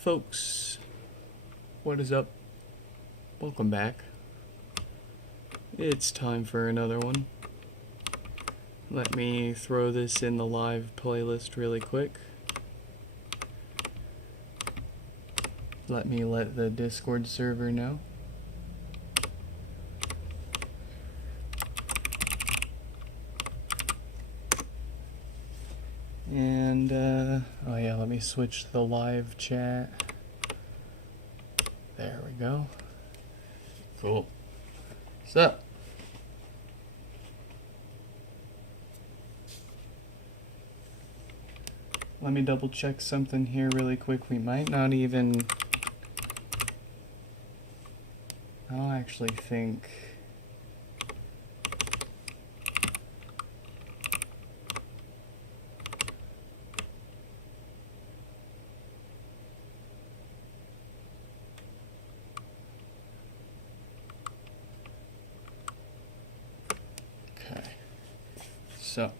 folks, what is up? Welcome back. It's time for another one. Let me throw this in the live playlist really quick. Let me let the Discord server know. And, oh yeah, let me switch the live chat. There we go. Cool. So, let me double check something here really quick. We might not even... I'll actually think... So,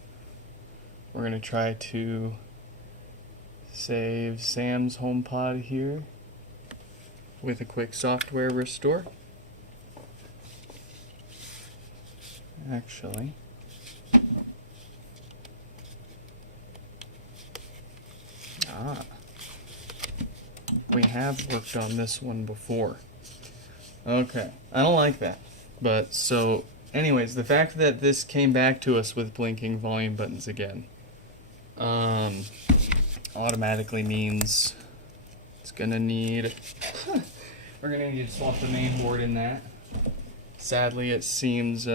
we're going to try to save Sam's HomePod here with a quick software restore. Actually, we have worked on this one before. Okay, I don't like that. But, so... Anyways, the fact that this came back to us with blinking volume buttons again automatically means it's gonna need we're gonna need to swap the main board in that. Sadly, it seems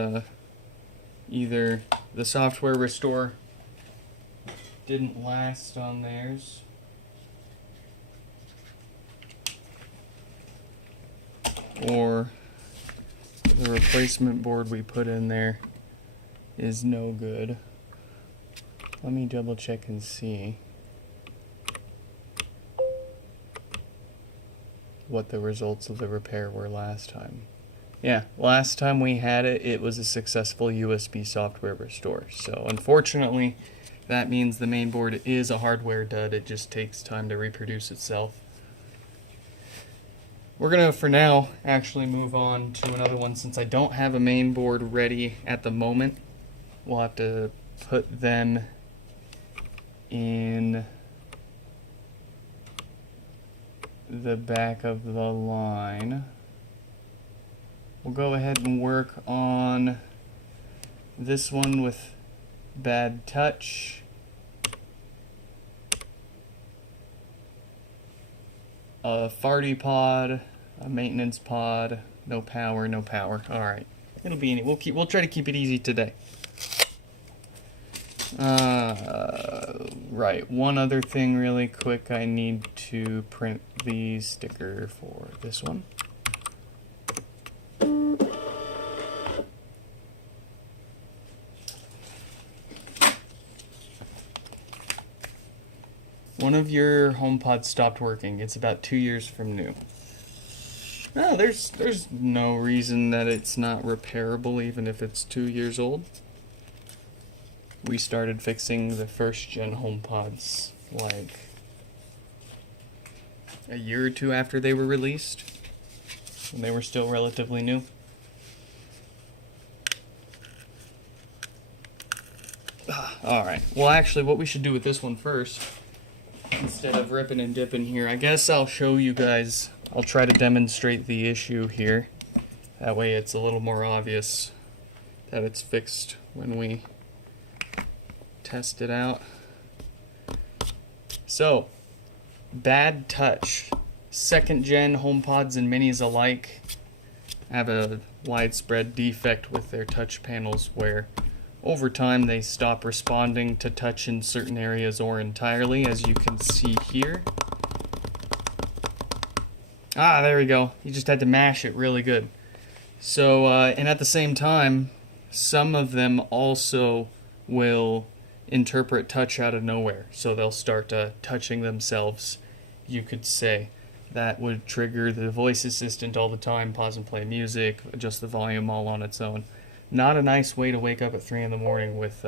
either the software restore didn't last on theirs, or the replacement board we put in there is no good. Let me double check and see what the results of the repair were last time. Yeah, last time we had it, it was a successful USB software restore. So unfortunately, that means the main board is a hardware dud. It just takes time to reproduce itself. We're going to, for now, actually move on to another one. Since I don't have a main board ready at the moment, we'll have to put them in the back of the line. We'll go ahead and work on this one with Bad Touch. A farty pod, a maintenance pod, no power, no power. All right, it'll be. We'll try to keep it easy today. Right. One other thing, really quick. I need to print the sticker for this one. One of your HomePods stopped working. It's about 2 years from new. No, there's no reason that it's not repairable even if it's 2 years old. We started fixing the first gen HomePods like a year or two after they were released, when they were still relatively new. Alright, well actually what we should do with this one first, instead of ripping and dipping here, I guess I'll show you guys. I'll try to demonstrate the issue here. That way it's a little more obvious that it's fixed when we test it out. So, Bad Touch. Second gen HomePods and Minis alike have a widespread defect with their touch panels where over time they stop responding to touch in certain areas or entirely, as you can see here. Ah, there we go. You just had to mash it really good. So, and at the same time, some of them also will interpret touch out of nowhere. So they'll start touching themselves, you could say. That would trigger the voice assistant all the time, pause and play music, adjust the volume all on its own. Not a nice way to wake up at 3 in the morning with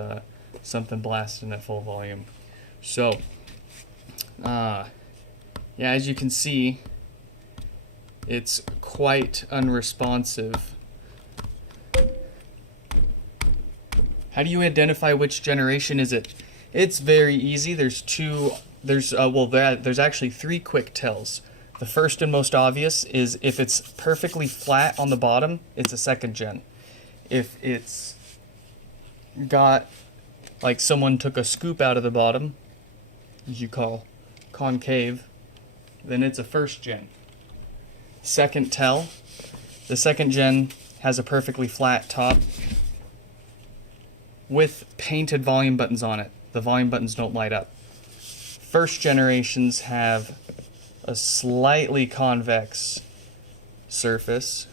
something blasting at full volume. So, Yeah, as you can see, it's quite unresponsive. How do you identify which generation is it? It's very easy. There's actually 3 quick tells. The first and most obvious is if it's perfectly flat on the bottom, it's a second gen. If it's got, like someone took a scoop out of the bottom, as you call concave, then it's a first gen. Second tell, the second gen has a perfectly flat top with painted volume buttons on it. The volume buttons don't light up. First generations have a slightly convex surface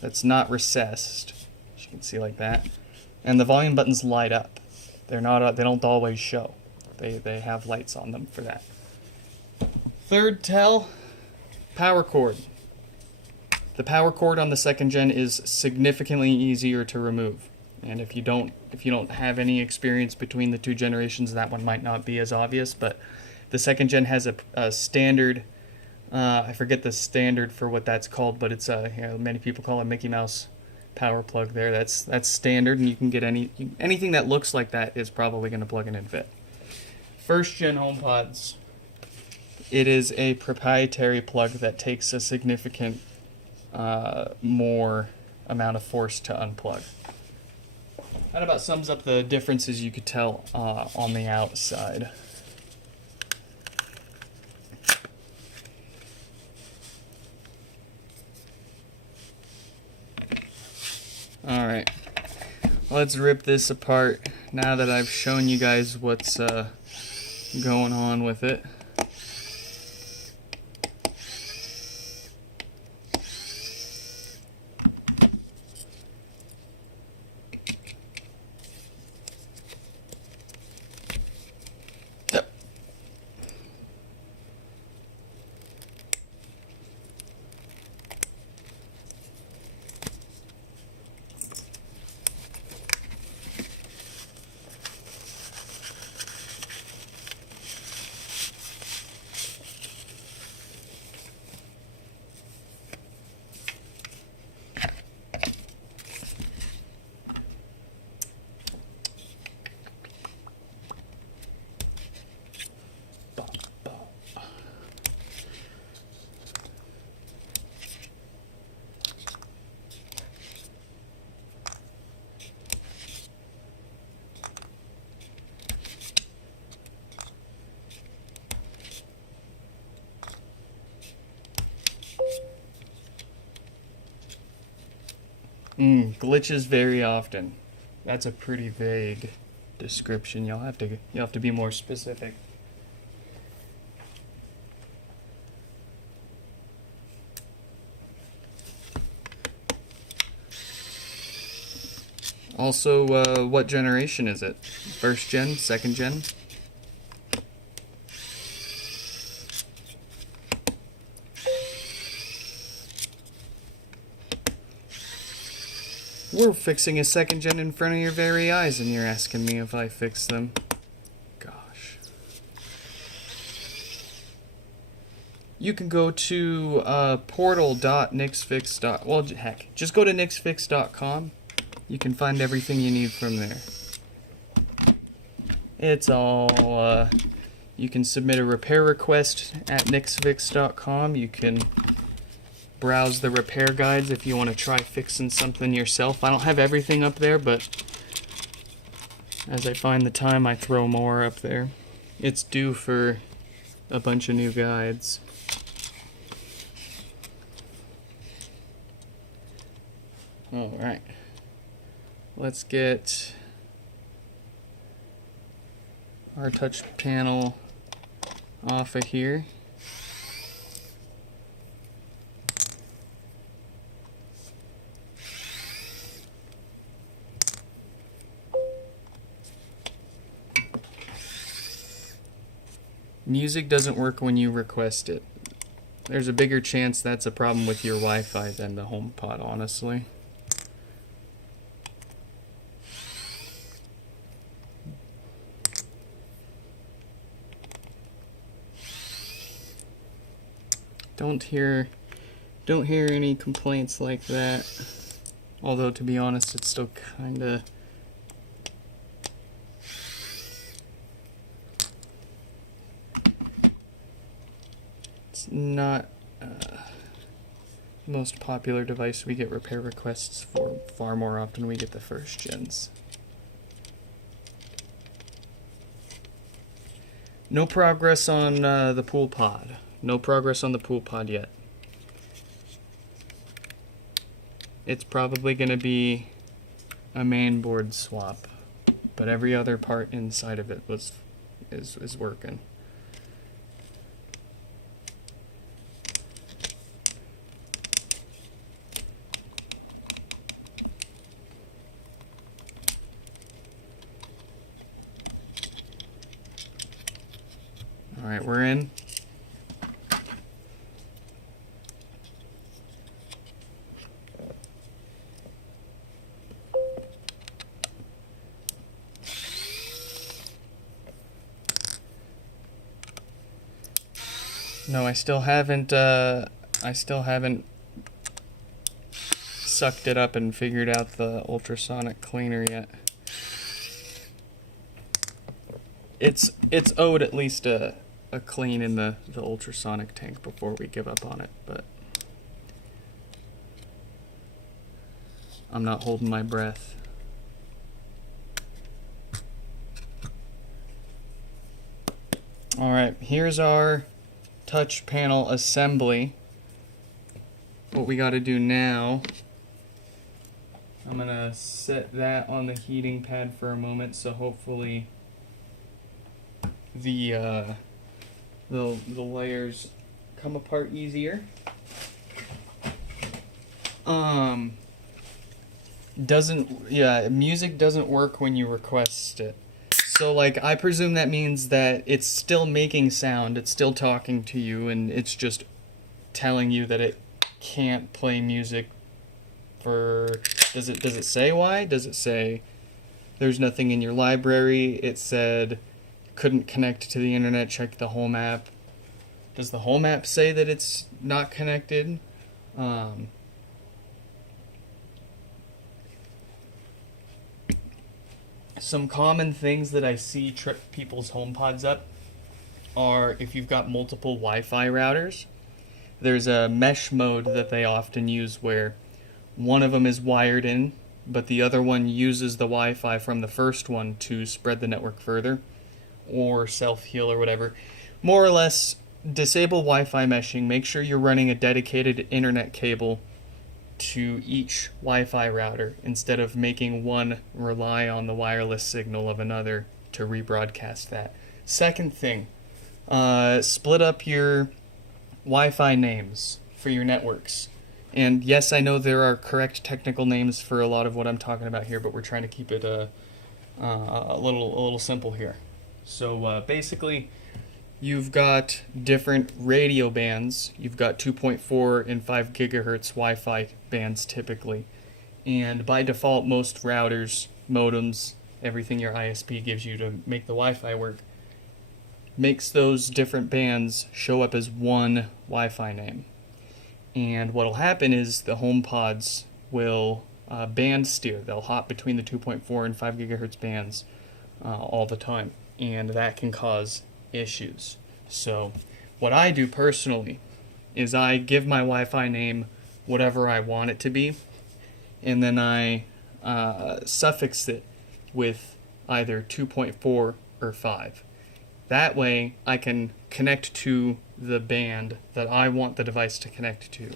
that's not recessed, as you can see like that, and the volume buttons light up. They don't always show. They have lights on them for that. Third tell, power cord. The power cord on the second gen is significantly easier to remove. And if you don't have any experience between the 2 generations, that one might not be as obvious, but the second gen has a standard, I forget the standard for what that's called, but it's many people call it Mickey Mouse power plug there. That's standard, and you can get anything that looks like that is probably going to plug in and fit. First gen HomePods, it is a proprietary plug that takes a significant more amount of force to unplug. That about sums up the differences you could tell on the outside. Alright, let's rip this apart now that I've shown you guys what's going on with it. Glitches very often. That's a pretty vague description. You'll have to be more specific. Also, what generation is it? First gen? Second gen? We're fixing a second gen in front of your very eyes, and you're asking me if I fix them. Gosh. You can go to portal.nixfix. Well, heck, just go to nixfix.com. You can find everything you need from there. It's all, you can submit a repair request at nixfix.com. You can browse the repair guides if you want to try fixing something yourself. I don't have everything up there, but as I find the time, I throw more up there. It's due for a bunch of new guides. Alright. Let's get our touch panel off of here. Music doesn't work when you request it. There's a bigger chance that's a problem with your Wi-Fi than the HomePod, honestly. Don't hear any complaints like that. Although, to be honest, it's still kinda... It's not most popular device we get repair requests for. Far more often we get the first gens. No progress on the pool pod. No progress on the pool pod yet. It's probably going to be a main board swap, but every other part inside of it is working. All right, we're in. No, I still haven't sucked it up and figured out the ultrasonic cleaner yet. It's owed at least a clean in the ultrasonic tank before we give up on it, but I'm not holding my breath. Alright, here's our touch panel assembly. What we got to do now, I'm going to set that on the heating pad for a moment, so hopefully the layers come apart easier. Music doesn't work when you request it. So, like, I presume that means that it's still making sound, it's still talking to you, and it's just telling you that it can't play music for... Does it say why? Does it say there's nothing in your library? It said couldn't connect to the internet, check the home app. Does the home app say that it's not connected? Some common things that I see trip people's HomePods up are if you've got multiple Wi-Fi routers. There's a mesh mode that they often use where one of them is wired in, but the other one uses the Wi-Fi from the first one to spread the network further, or self-heal or whatever. More or less, disable Wi-Fi meshing. Make sure you're running a dedicated internet cable to each Wi-Fi router instead of making one rely on the wireless signal of another to rebroadcast that. Second thing, split up your Wi-Fi names for your networks. And yes, I know there are correct technical names for a lot of what I'm talking about here, but we're trying to keep it a little simple here. So basically, you've got different radio bands. You've got 2.4 and 5 gigahertz Wi-Fi bands typically. And by default, most routers, modems, everything your ISP gives you to make the Wi-Fi work, makes those different bands show up as one Wi-Fi name. And what will happen is the HomePods will band steer. They'll hop between the 2.4 and 5 gigahertz bands all the time. And that can cause issues. So what I do personally is I give my Wi-Fi name whatever I want it to be, and then I suffix it with either 2.4 or 5. That way I can connect to the band that I want the device to connect to,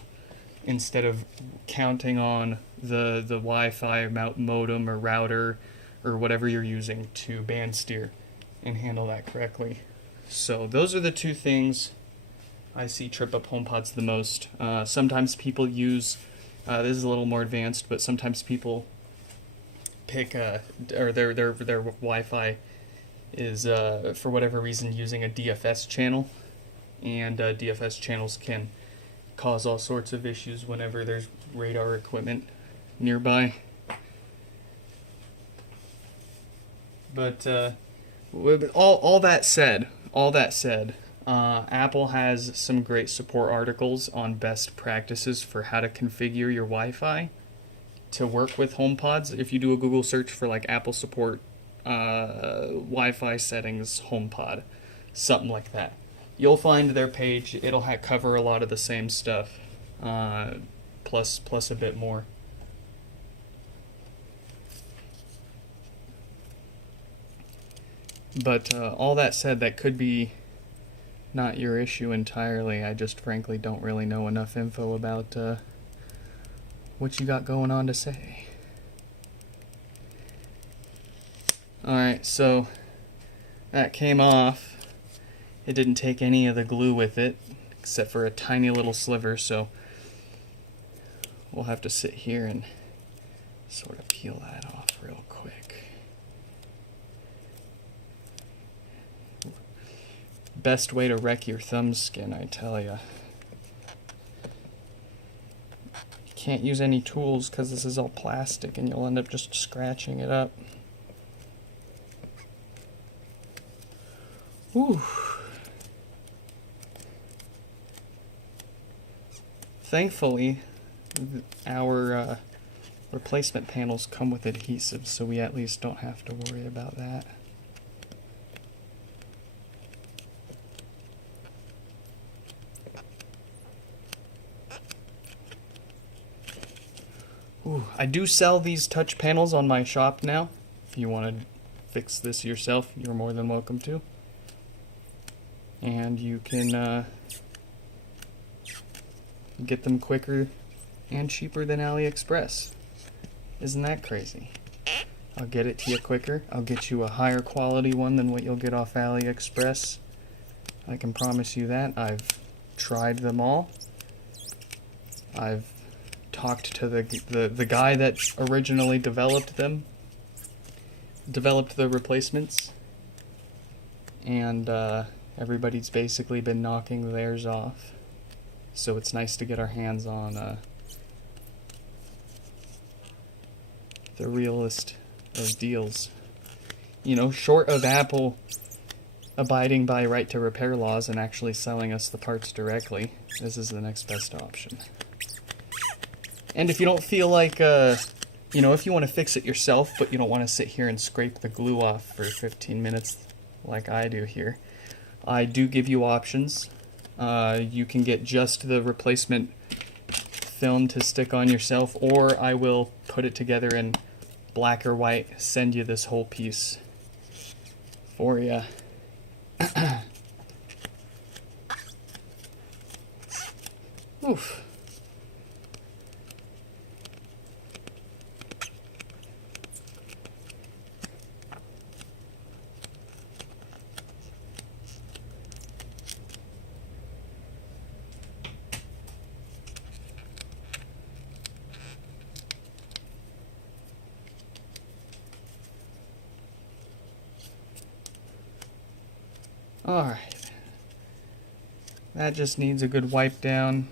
instead of counting on the Wi-Fi modem or router or whatever you're using to band steer and handle that correctly. So those are the two things I see trip up HomePods the most. Sometimes people use, this is a little more advanced, but sometimes people pick or their Wi-Fi is for whatever reason using a DFS channel, and DFS channels can cause all sorts of issues whenever there's radar equipment nearby. But all that said, Apple has some great support articles on best practices for how to configure your Wi-Fi to work with HomePods. If you do a Google search for like Apple support Wi-Fi settings HomePod, something like that, you'll find their page. It'll cover a lot of the same stuff, plus a bit more. But all that said, that could be not your issue entirely. I just frankly don't really know enough info about what you got going on to say. Alright, so that came off. It didn't take any of the glue with it, except for a tiny little sliver, so we'll have to sit here and sort of peel that off real quick. Best way to wreck your thumb skin, I tell ya. You can't use any tools because this is all plastic and you'll end up just scratching it up. Whew. Thankfully, our replacement panels come with adhesive, so we at least don't have to worry about that. Ooh, I do sell these touch panels on my shop now. If you want to fix this yourself, you're more than welcome to. And you can get them quicker and cheaper than AliExpress. Isn't that crazy? I'll get it to you quicker. I'll get you a higher quality one than what you'll get off AliExpress. I can promise you that. I've tried them all. I've talked to the guy that originally developed the replacements, and everybody's basically been knocking theirs off. So it's nice to get our hands on the realest of deals. You know, short of Apple abiding by right to repair laws and actually selling us the parts directly, this is the next best option. And if you don't feel like, you know, if you want to fix it yourself, but you don't want to sit here and scrape the glue off for 15 minutes like I do here, I do give you options. You can get just the replacement film to stick on yourself, or I will put it together in black or white, send you this whole piece for you. Oof. Alright, that just needs a good wipe down.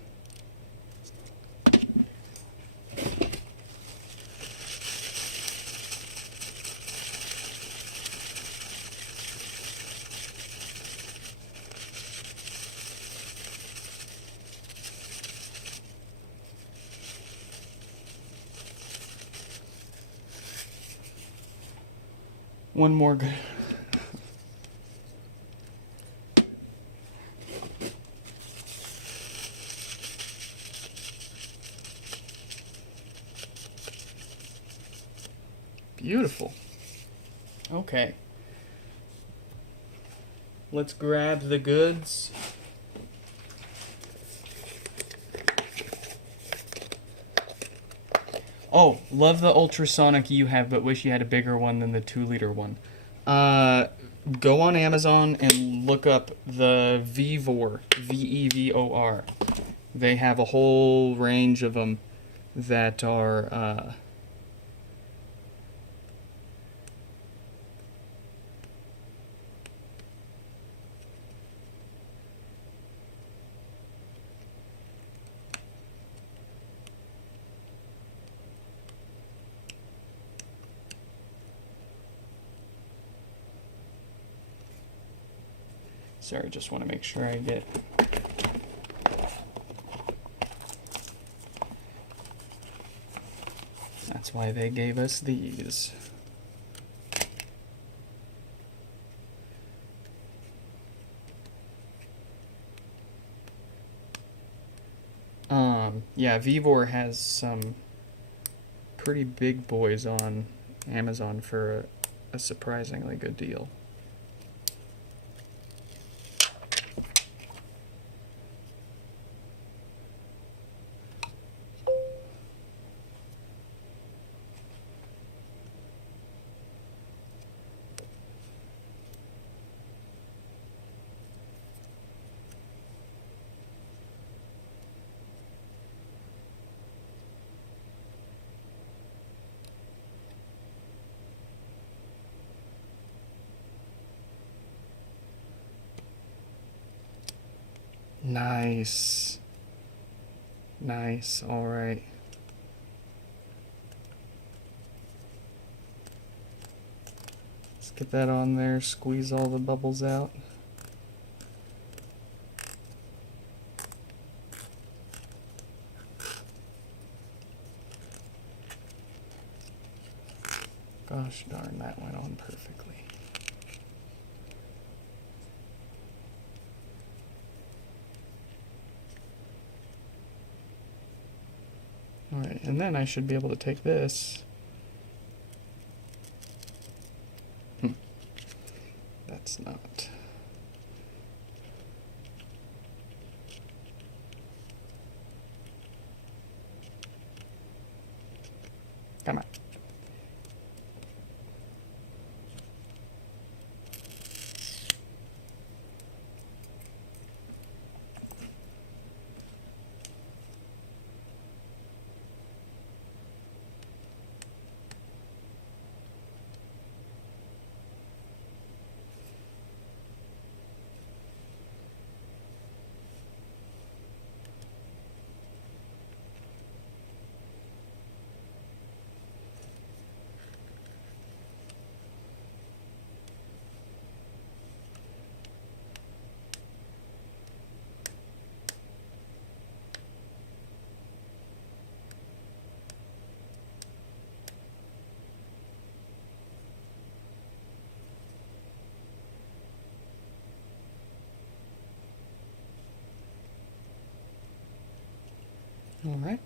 One more good. Beautiful. Okay. Let's grab the goods. Oh, love the ultrasonic you have, but wish you had a bigger one than the 2-liter one. Go on Amazon and look up the Vevor, V-E-V-O-R. They have a whole range of them that are Sorry, just want to make sure I get... That's why they gave us these. Yeah, Vivor has some pretty big boys on Amazon for a surprisingly good deal. Nice. Nice, alright. Let's get that on there, squeeze all the bubbles out. Gosh darn, that went on perfectly. Alright, and then I should be able to take this. That's not. Come on. All right.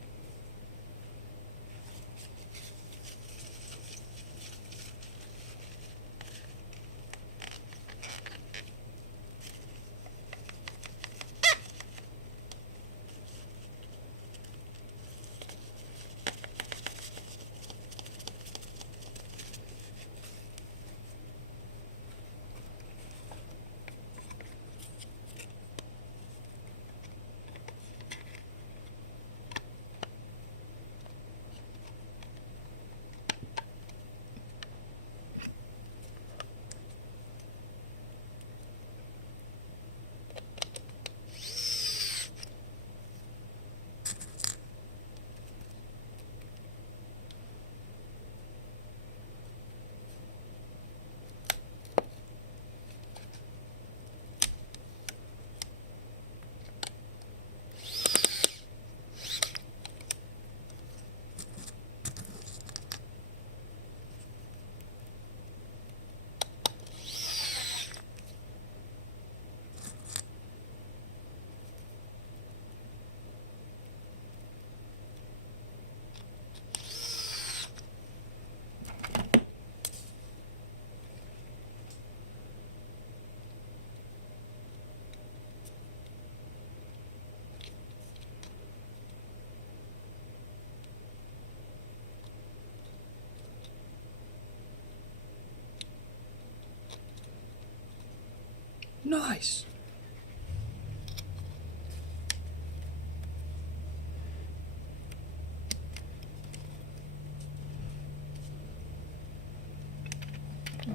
Nice.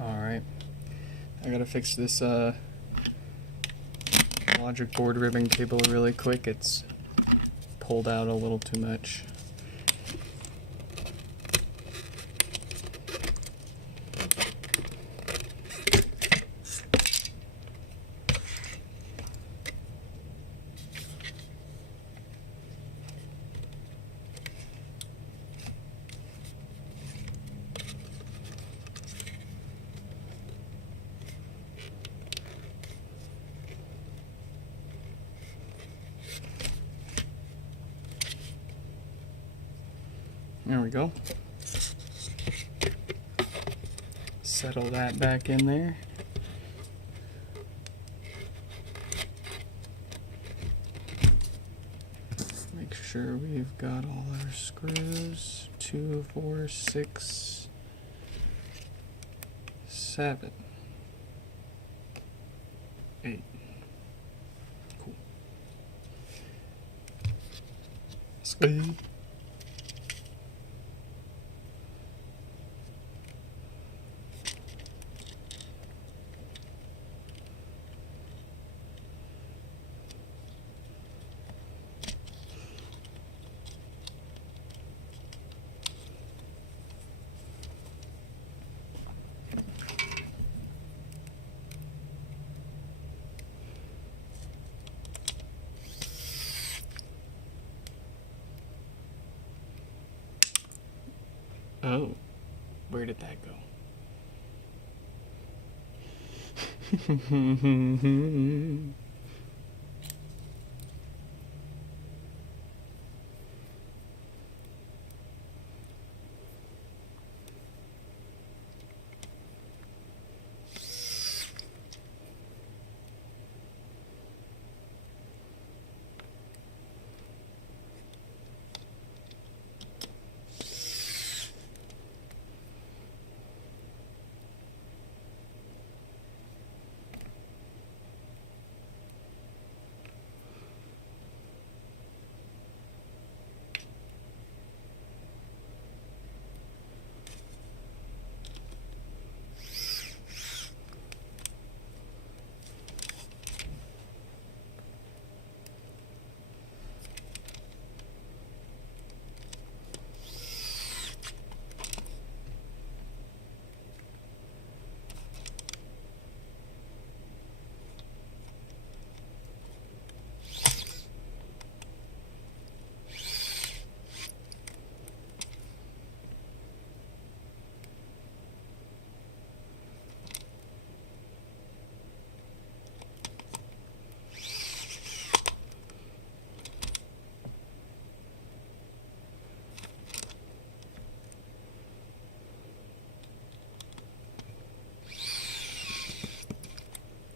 All right. I gotta fix this logic board ribbon cable really quick. It's pulled out a little too much. There we go. Settle that back in there. Make sure we've got all our screws. 2, 4, 6, 7, 8. Cool. Squeeze. Oh, where did that go?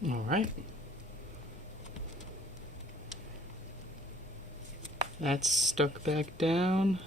All right. That's stuck back down.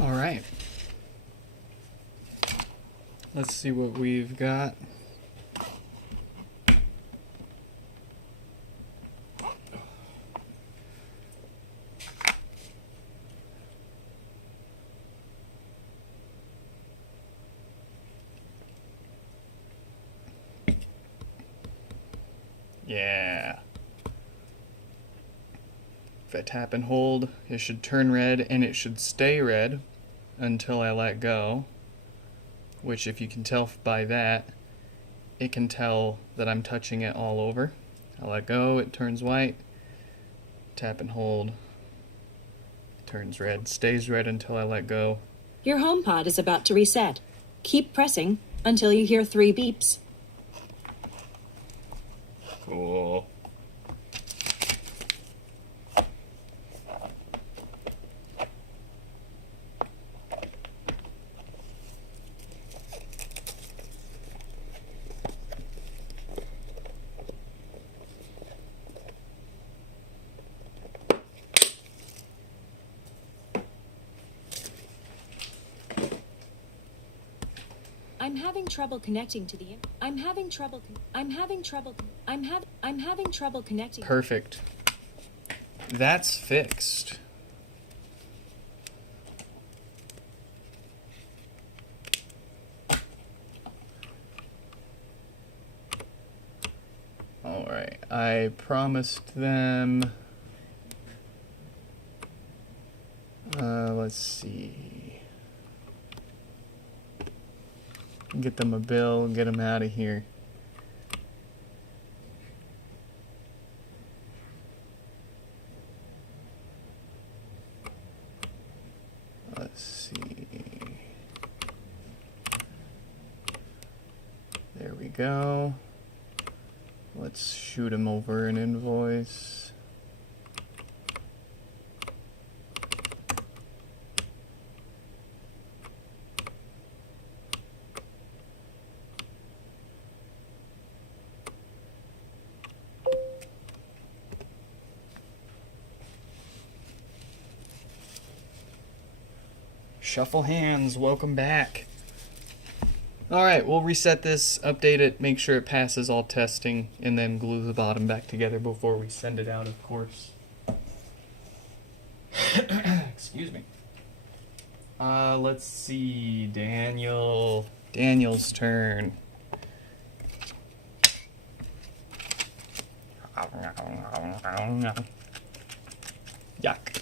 All right. Let's see what we've got. Yeah. If I tap and hold, it should turn red and it should stay red until I let go. which if you can tell by that, it can tell that I'm touching it all over. I let go, it turns white. Tap and hold. It turns red. Stays red until I let go. Your HomePod is about to reset. Keep pressing until you hear 3 beeps. Cool. I'm having trouble connecting to the I'm having trouble connecting. Perfect. That's fixed. All right. I promised them let's see. Get them a bill, get them out of here. Let's see. There we go. Let's shoot him over an invoice. Shuffle hands, welcome back. Alright, we'll reset this, update it, make sure it passes all testing, and then glue the bottom back together before we send it out, of course. Excuse me. Let's see, Daniel's turn. Yuck.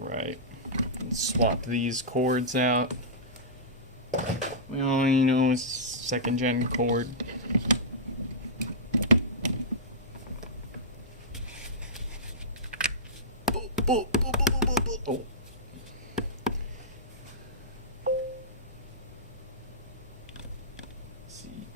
Alright, swap these cords out. Well, you know, it's second gen cord. Oh. Let's see.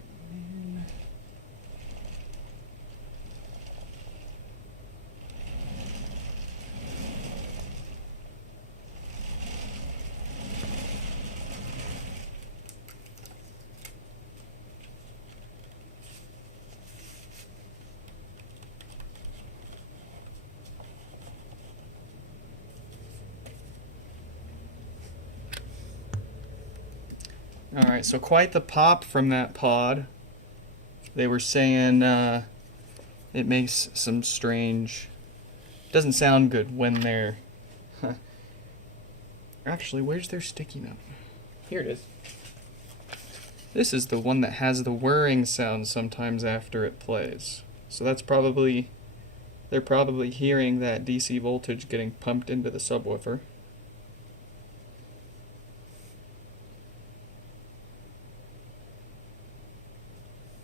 Alright, so quite the pop from that pod. They were saying it makes some strange... Doesn't sound good when they're... Actually, where's their sticky note? Here it is. This is the one that has the whirring sound sometimes after it plays. So that's probably... They're probably hearing that DC voltage getting pumped into the subwoofer.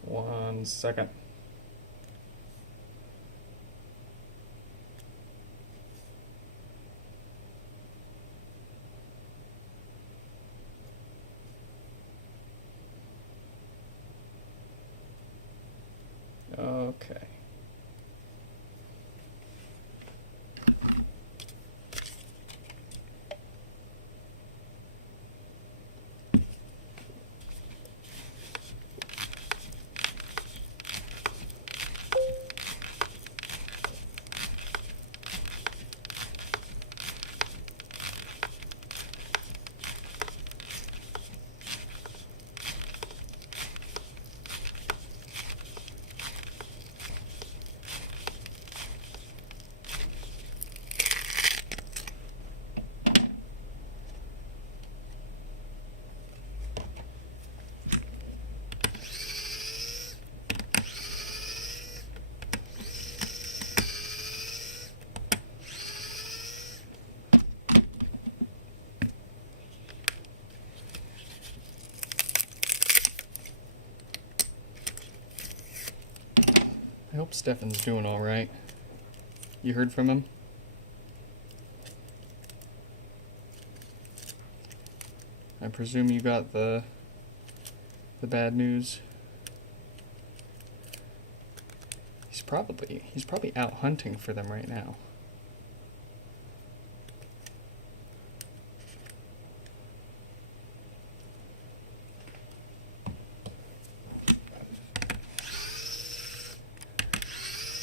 One second. Okay. I hope Stefan's doing alright. You heard from him? I presume you got the bad news. He's probably out hunting for them right now.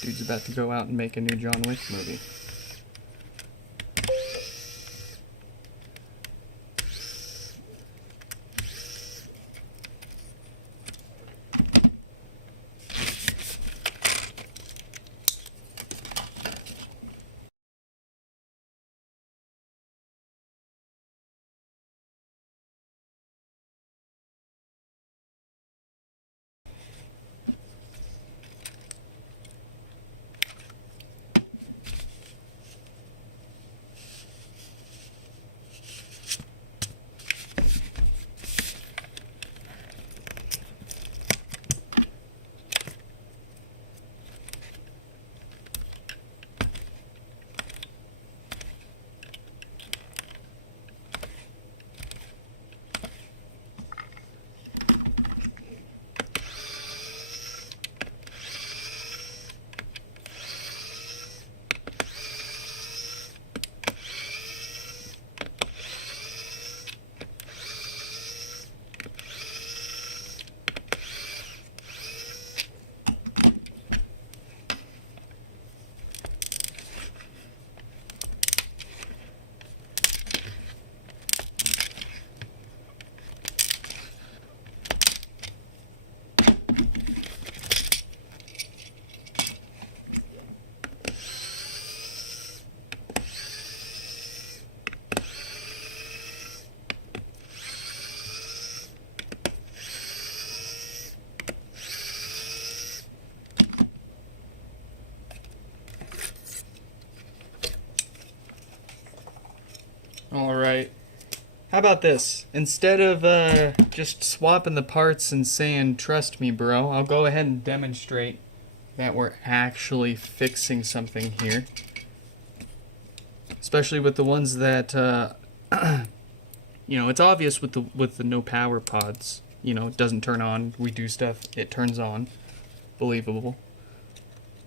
Dude's about to go out and make a new John Wick movie. Alright. How about this? Instead of just swapping the parts and saying, trust me, bro, I'll go ahead and demonstrate that we're actually fixing something here. Especially with the ones that, you know, it's obvious with the no power pods. You know, it doesn't turn on. We do stuff, it turns on. Believable.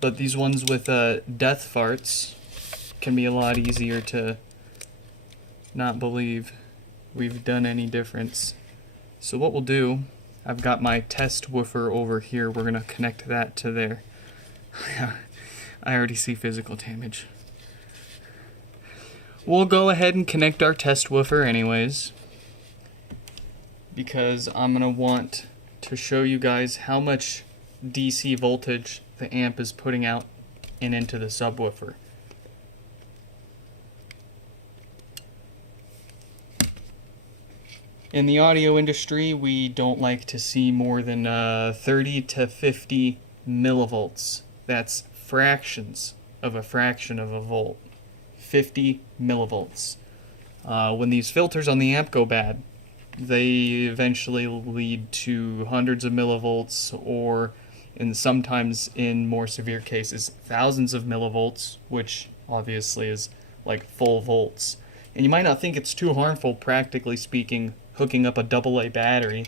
But these ones with death farts can be a lot easier to not believe we've done any difference. So what we'll do, I've got my test woofer over here. We're gonna connect that to there. I already see physical damage. We'll go ahead and connect our test woofer anyways, because I'm gonna want to show you guys how much DC voltage the amp is putting out and into the subwoofer. In the audio industry, we don't like to see more than 30 to 50 millivolts. That's fractions of a fraction of a volt. 50 millivolts. When these filters on the amp go bad, they eventually lead to hundreds of millivolts, or sometimes in more severe cases, thousands of millivolts, which obviously is like full volts. And you might not think it's too harmful, practically speaking, hooking up a AA battery,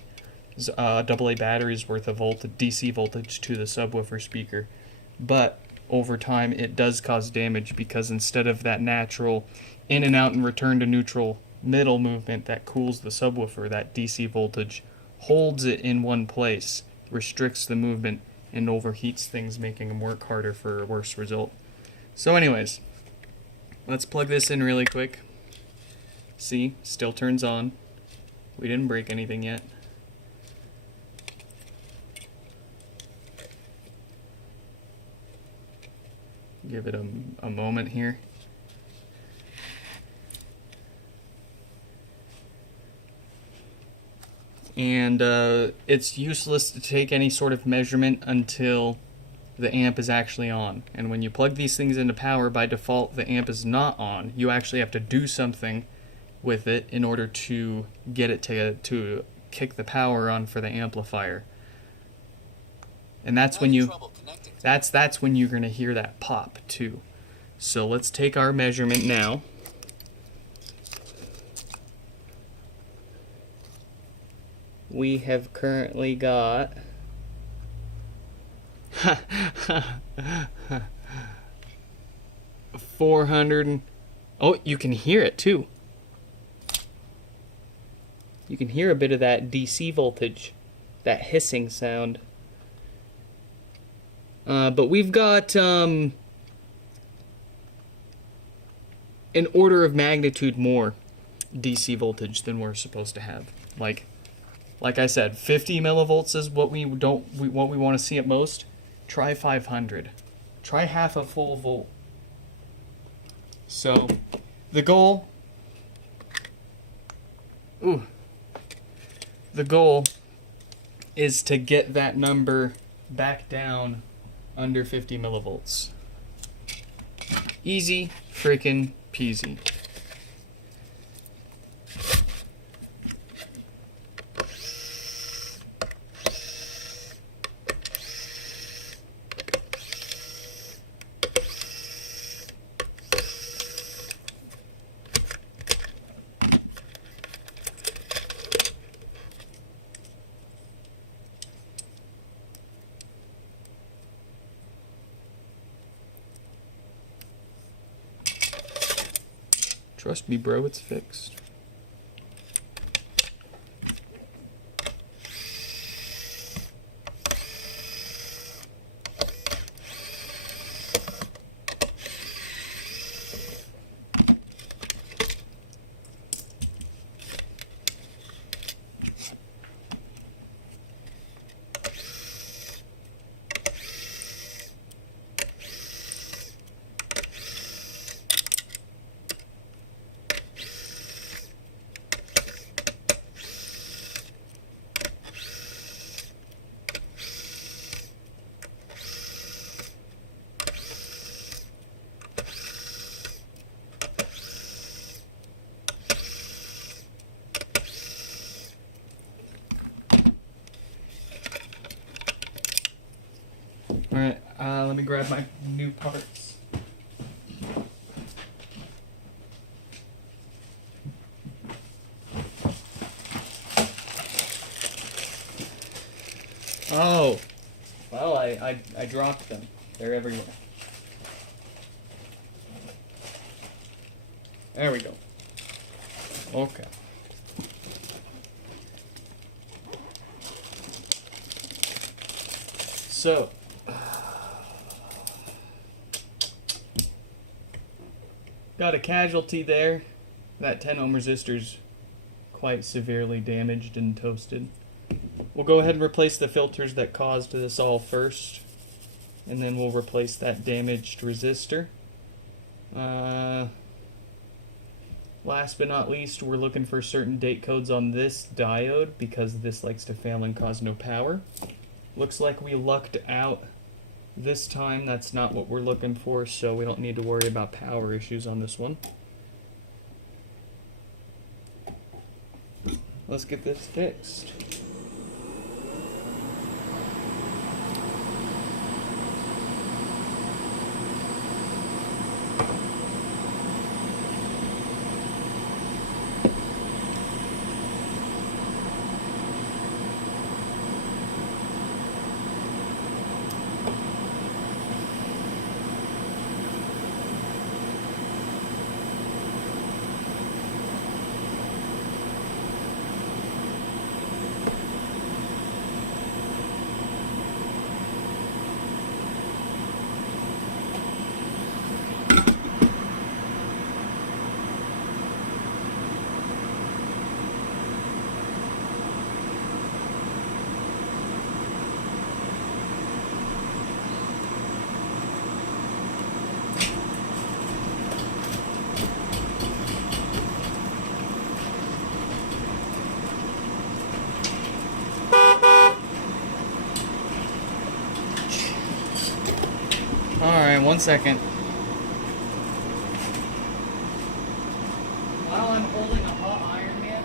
AA battery's worth of DC voltage to the subwoofer speaker. But over time, it does cause damage, because instead of that natural in and out and return to neutral middle movement that cools the subwoofer, that DC voltage holds it in one place, restricts the movement, and overheats things, making them work harder for a worse result. So anyways, let's plug this in really quick. See, still turns on. We didn't break anything yet. Give it a moment here. And it's useless to take any sort of measurement until the amp is actually on. And when you plug these things into power, by default the amp is not on. You actually have to do something with it in order to get it to kick the power on for the amplifier. And that's when you That's when you're going to hear that pop too. So let's take our measurement now. We have currently got 400. Oh, you can hear it too. You can hear a bit of that DC voltage, that hissing sound. But we've got an order of magnitude more DC voltage than we're supposed to have. Like I said, 50 millivolts is what we want to see at most. Try 500. Try half a full volt. So, the goal is to get that number back down under 50 millivolts. Easy freaking peasy. Trust me, bro, it's fixed. Alright, let me grab my new parts. Oh, well, I dropped them. They're everywhere. There we go. Okay. So, got a casualty there. That 10 ohm resistor's quite severely damaged and toasted. We'll go ahead and replace the filters that caused this all first, and then we'll replace that damaged resistor. Last but not least, we're looking for certain date codes on this diode because this likes to fail and cause no power. Looks like we lucked out this time. That's not what we're looking for, so we don't need to worry about power issues on this one. Let's get this fixed. Alright, 1 second. While I'm holding a hot iron, man.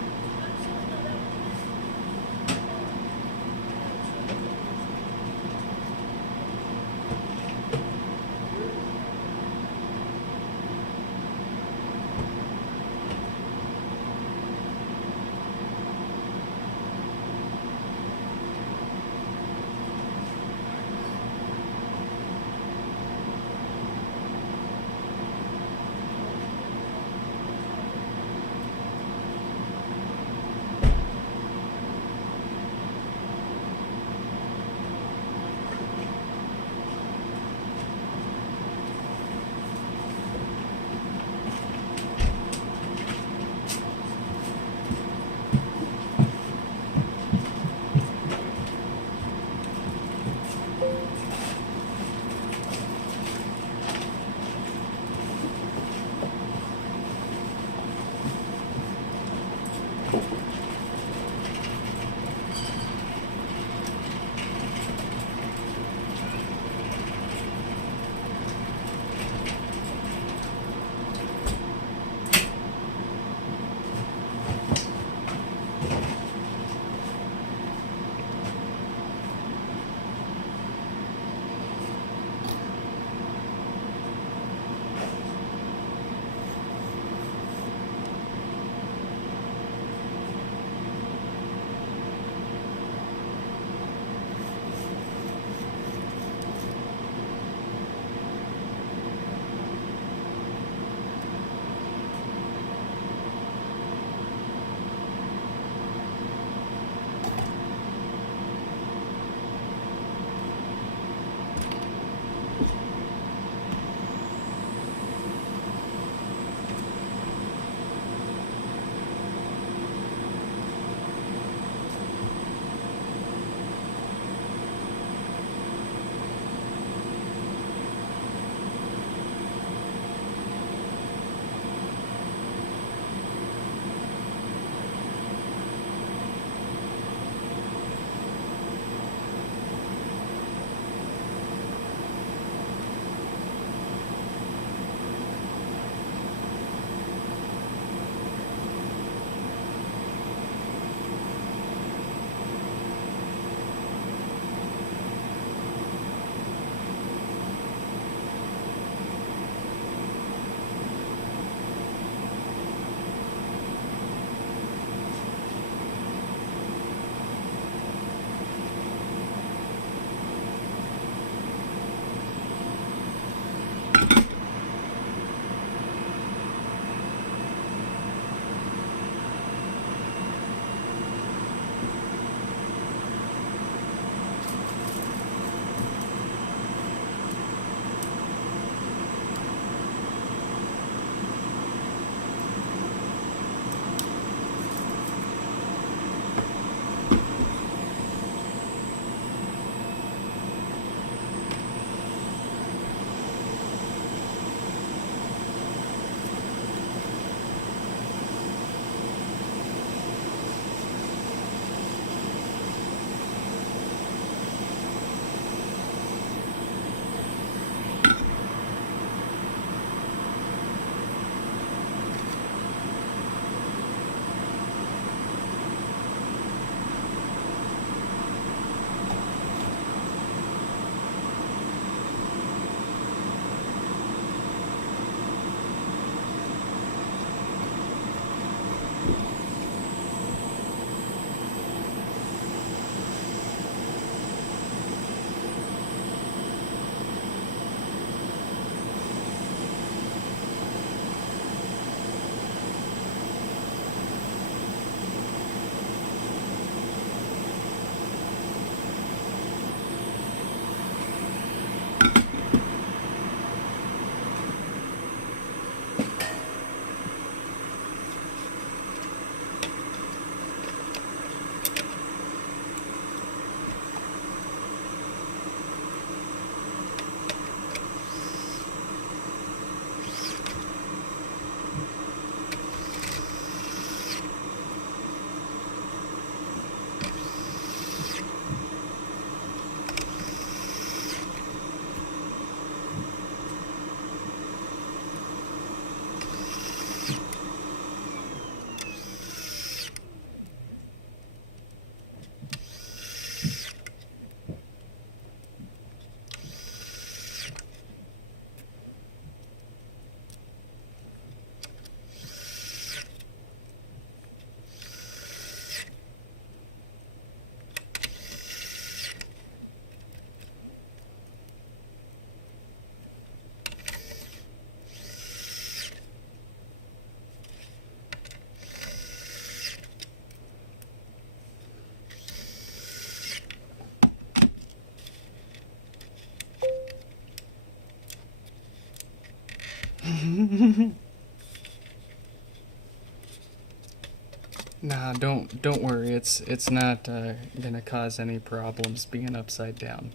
Nah, don't worry. It's not gonna cause any problems being upside down.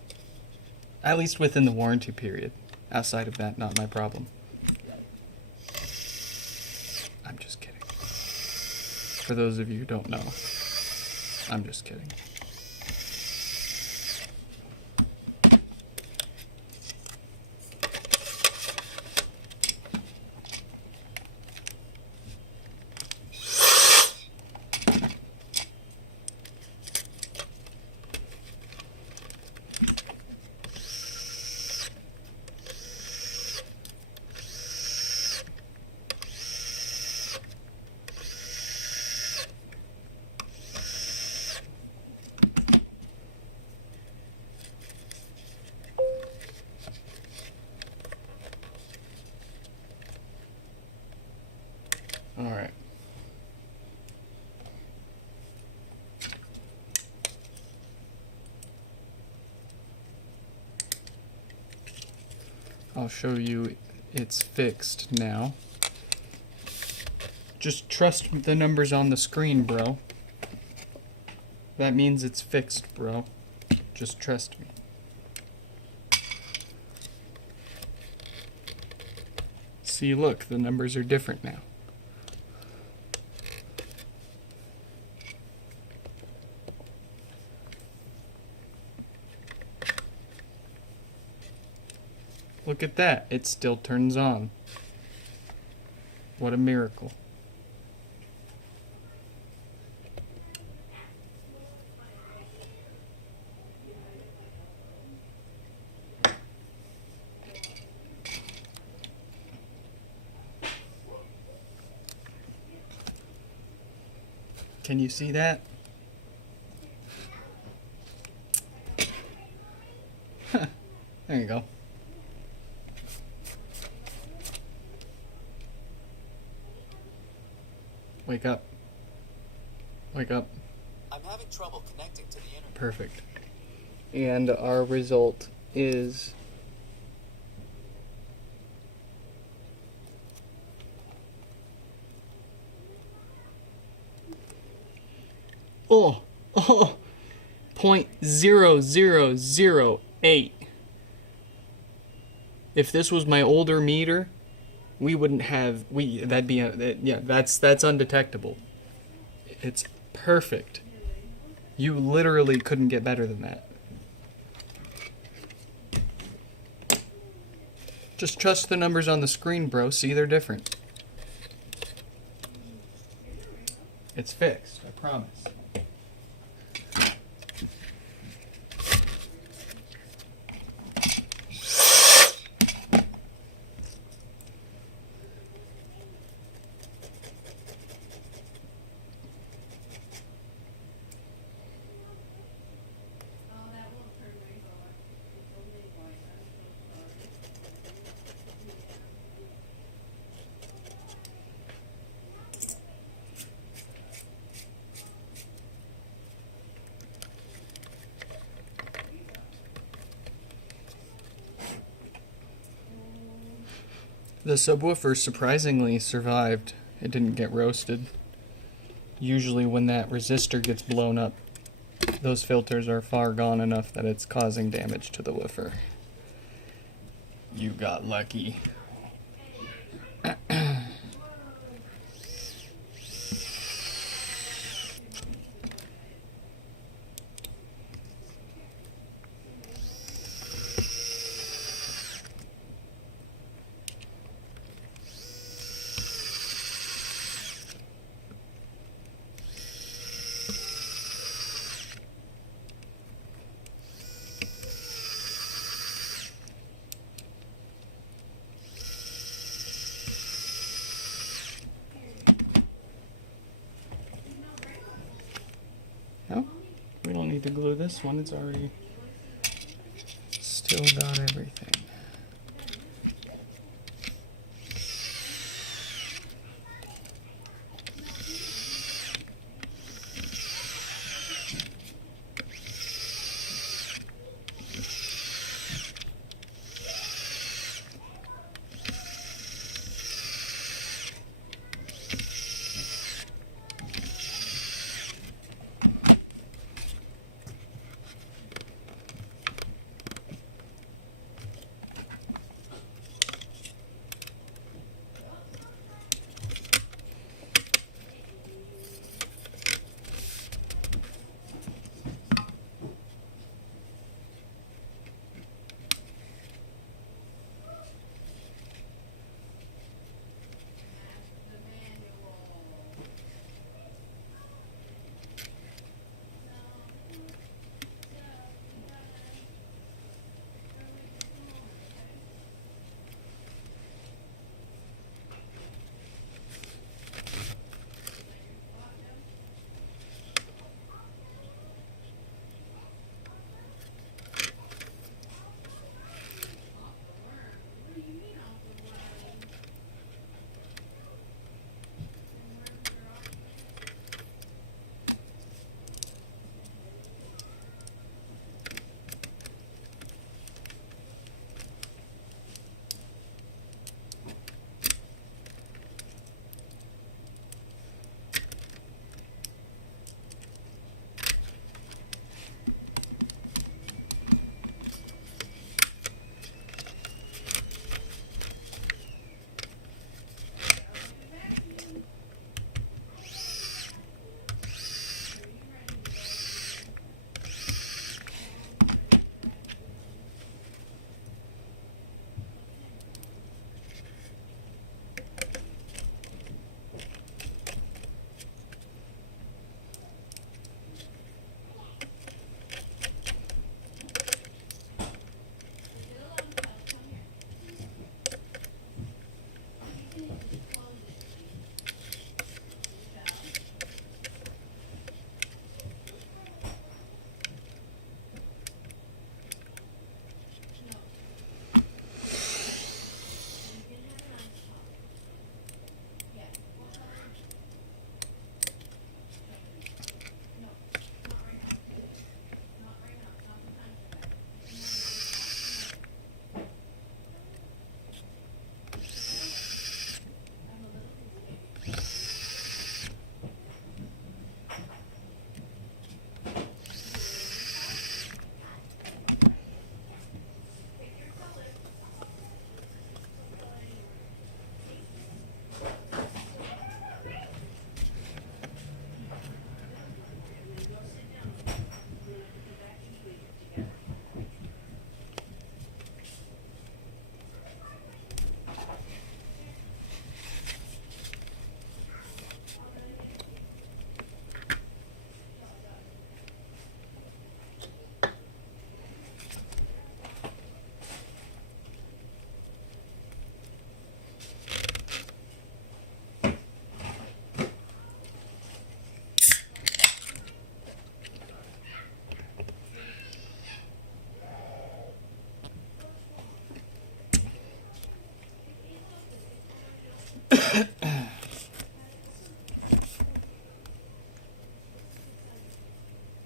At least within the warranty period. Outside of that, not my problem. I'm just kidding. For those of you who don't know, I'm just kidding. All right. I'll show you it's fixed now. Just trust the numbers on the screen, bro. That means it's fixed, bro. Just trust me. See, look, the numbers are different now. Look at that, it still turns on. What a miracle. Can you see that? There you go. Wake up. Wake up. I'm having trouble connecting to the internet. Perfect. And our result is oh 0.0008. If this was my older meter, we wouldn't have that'd be that's undetectable. It's perfect. You literally couldn't get better than that. Just trust the numbers on the screen, bro. See, they're different. It's fixed, I promise. The subwoofer surprisingly survived. It didn't get roasted. Usually when that resistor gets blown up, those filters are far gone enough that it's causing damage to the woofer. You got lucky. No, we don't need to glue this one. It's already still got everything.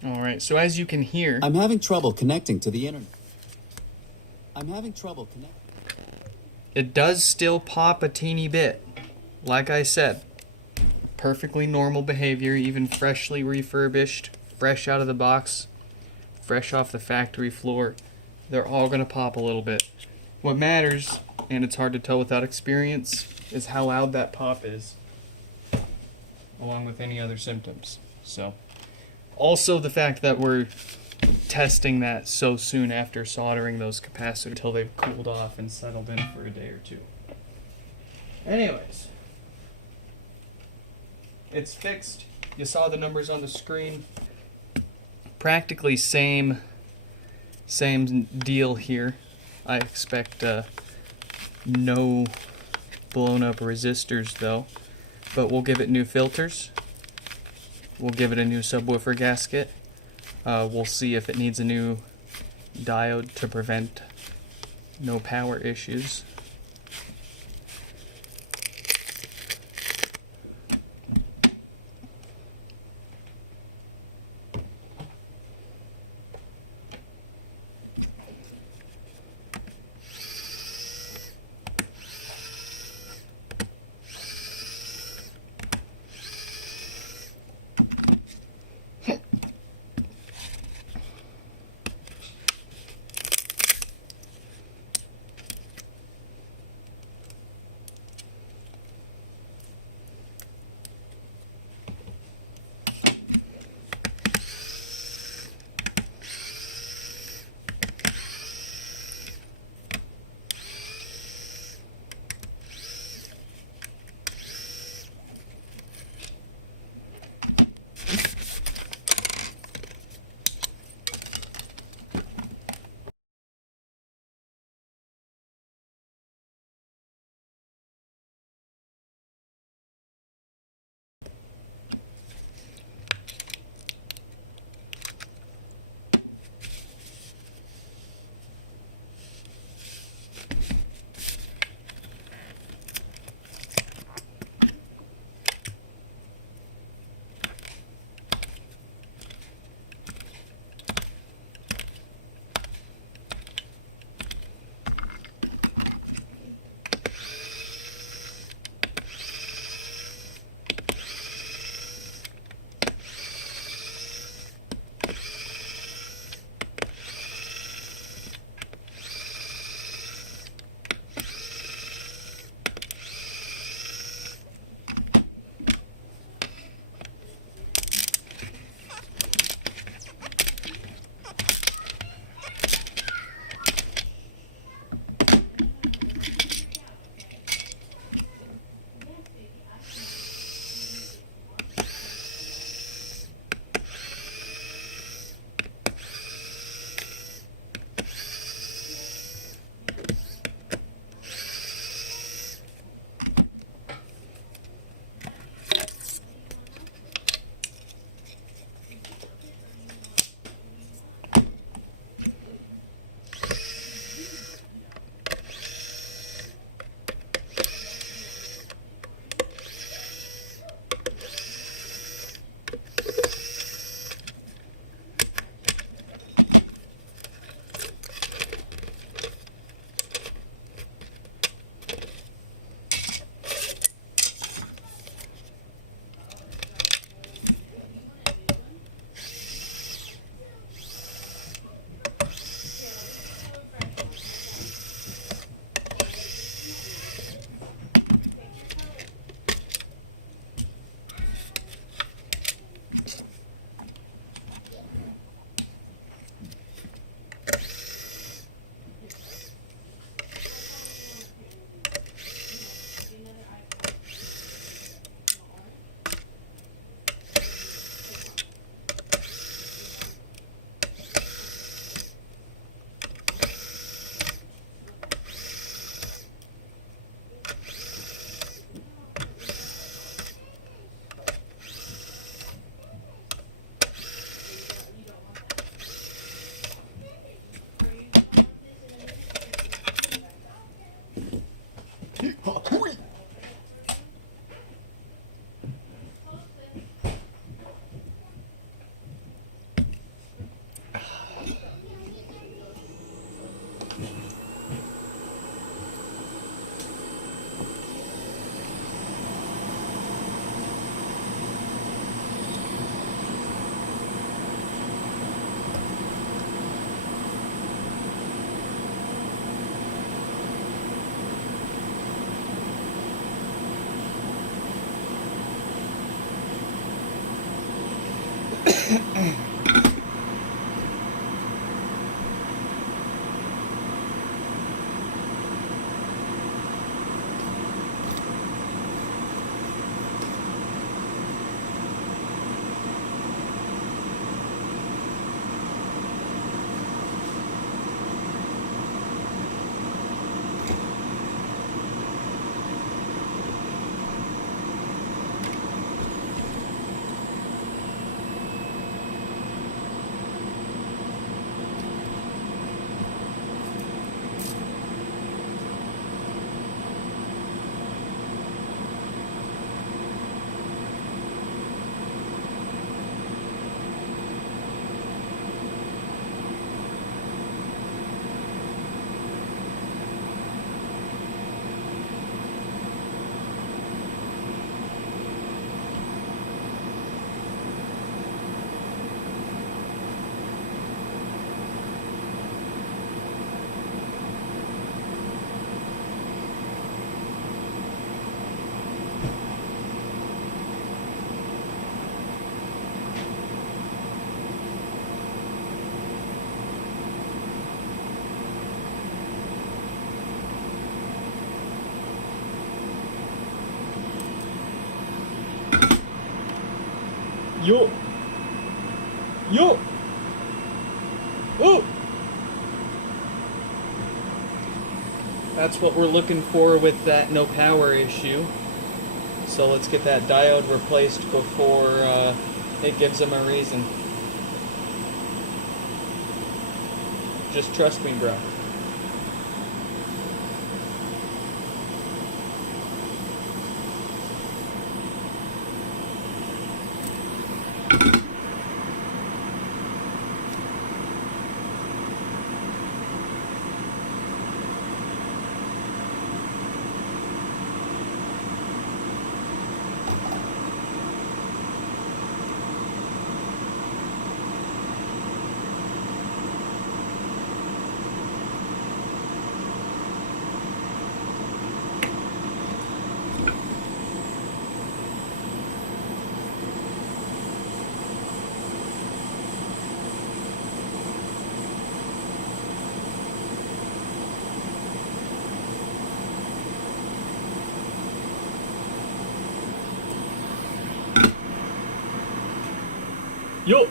Alright, so as you can hear, I'm having trouble connecting to the internet. I'm having trouble connecting. it does still pop a teeny bit. Like I said, perfectly normal behavior, even freshly refurbished, fresh out of the box, fresh off the factory floor. They're all going to pop a little bit. What matters, and it's hard to tell without experience, is how loud that pop is, along with any other symptoms. So, also the fact that we're testing that so soon after soldering those capacitors until they've cooled off and settled in for a day or two. Anyways, it's fixed. You saw the numbers on the screen. Practically same deal here. I expect no blown up resistors though, but we'll give it new filters. We'll give it a new subwoofer gasket. We'll see if it needs a new diode to prevent no power issues. Yo! Yo! Oh! That's what we're looking for with that no power issue. So let's get that diode replaced before it gives them a reason. Just trust me, bro. Yo!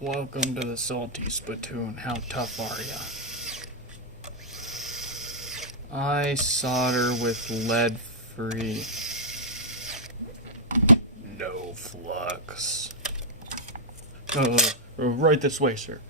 Welcome to the Salty Spittoon. How tough are ya? I solder with lead-free. No flux. Right this way, sir.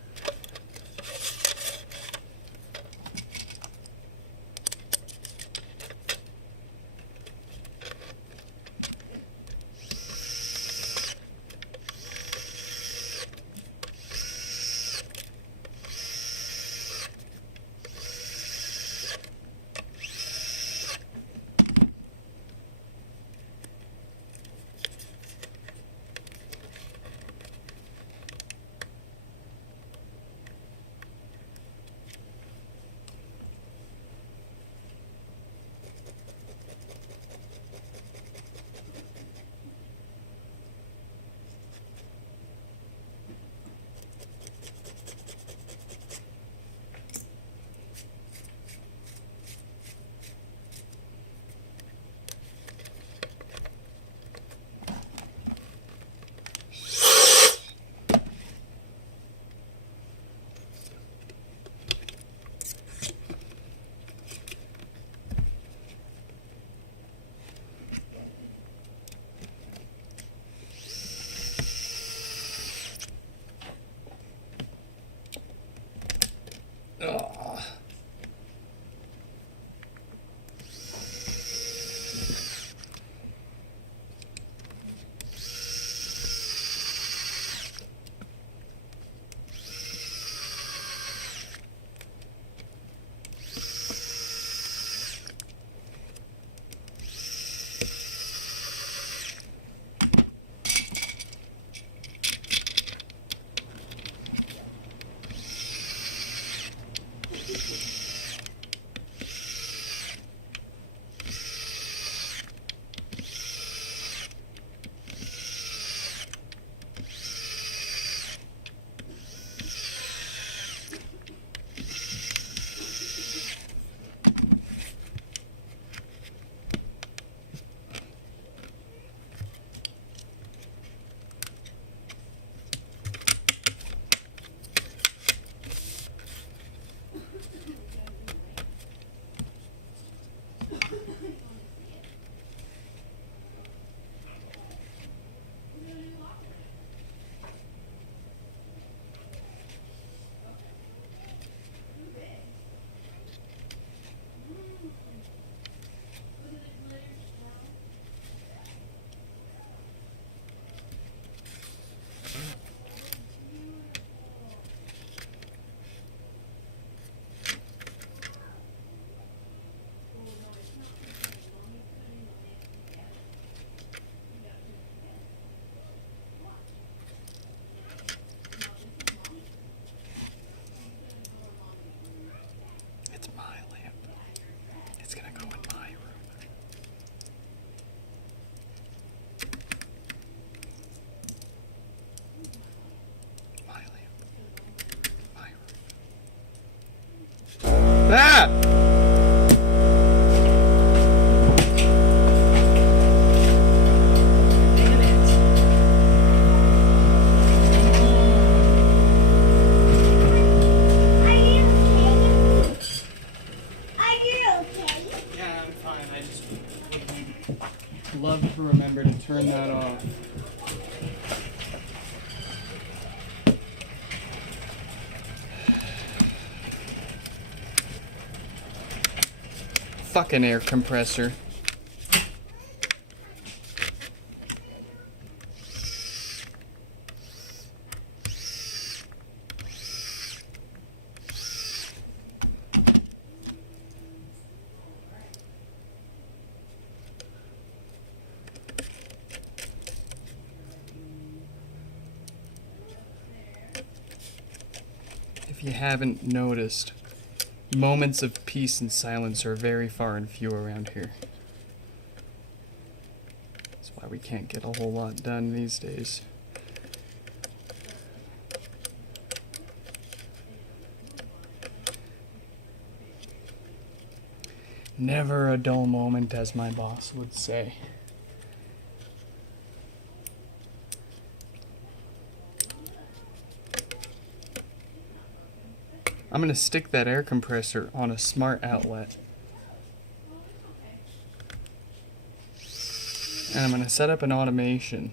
Love to remember to turn that off. Fucking air compressor. If you haven't noticed, moments of peace and silence are very far and few around here. That's why we can't get a whole lot done these days. Never a dull moment, as my boss would say. I'm going to stick that air compressor on a smart outlet. And I'm going to set up an automation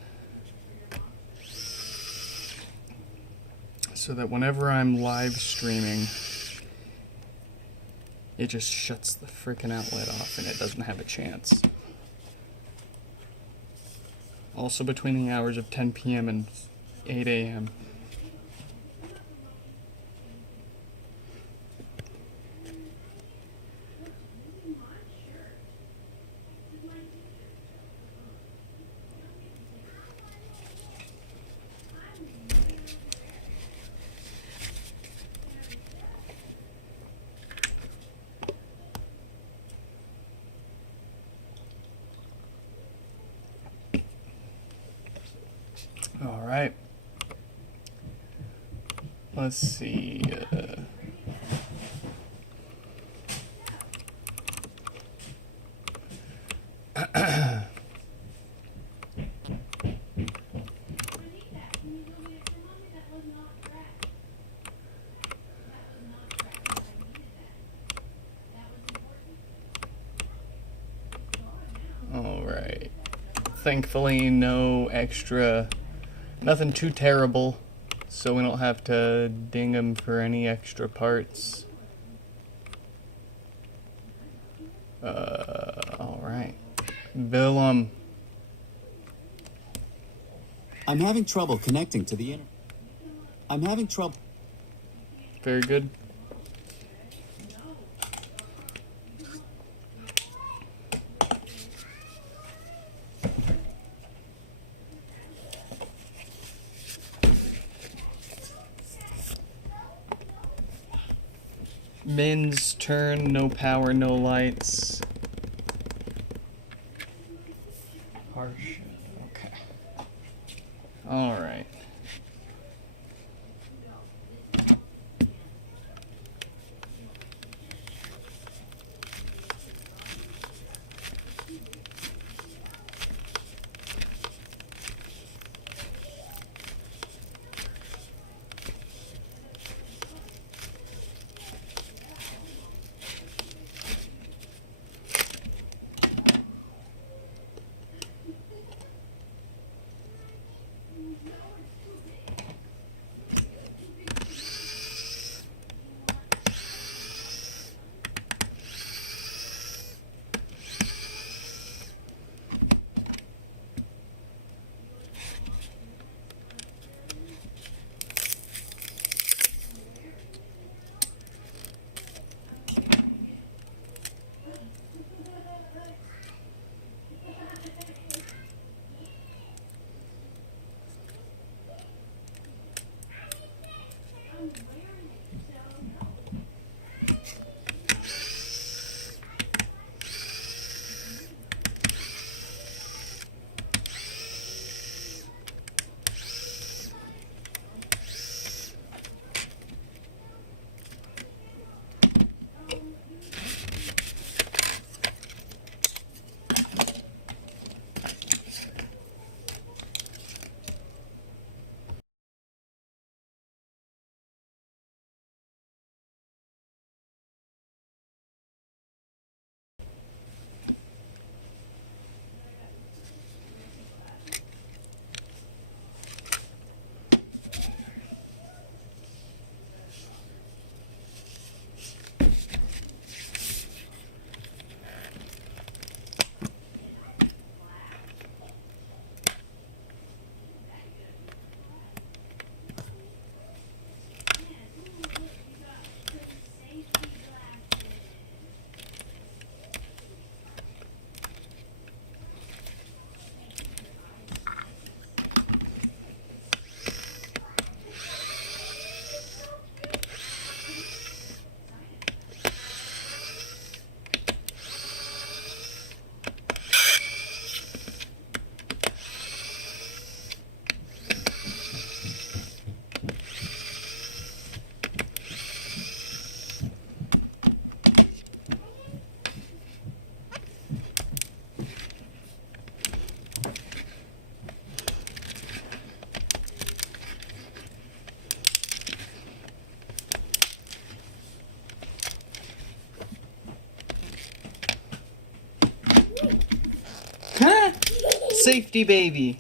so that whenever I'm live streaming, it just shuts the freaking outlet off and it doesn't have a chance. Also between the hours of 10 p.m. and 8 a.m. All right. Let's see. All right. Thankfully, no extra. Nothing too terrible, so we don't have to ding them for any extra parts. Alright. Willem. I'm having trouble connecting to the internet. I'm having trouble. Very good. Min's turn, no power, no lights. Harsh. Okay. Alright. safety baby.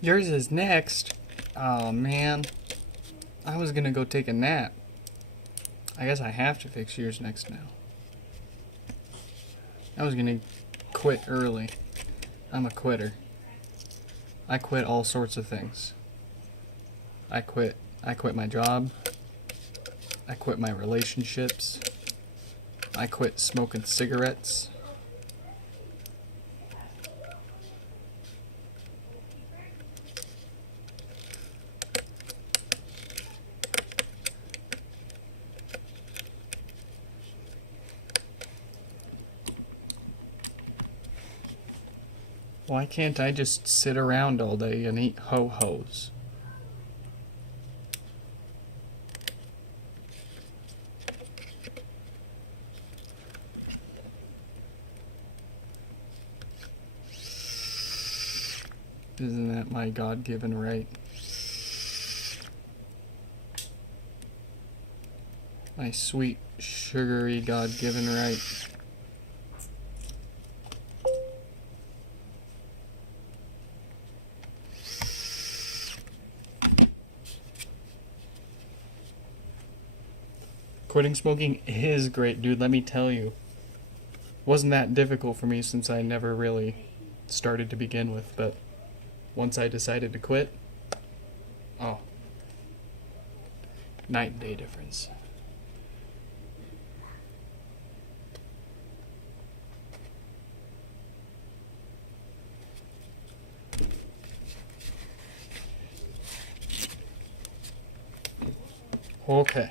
Yours is next. Oh, man. I was gonna go take a nap. I guess I have to fix yours next now. I was gonna quit early. I'm a quitter. I quit all sorts of things. I quit my job. I quit my relationships. I quit smoking cigarettes. Why can't I just sit around all day and eat ho-hos? Isn't that my God-given right? My sweet, sugary, God-given right. Quitting smoking is great, dude, let me tell you. Wasn't that difficult for me since I never really started to begin with, but once I decided to quit, oh, night and day difference. Okay.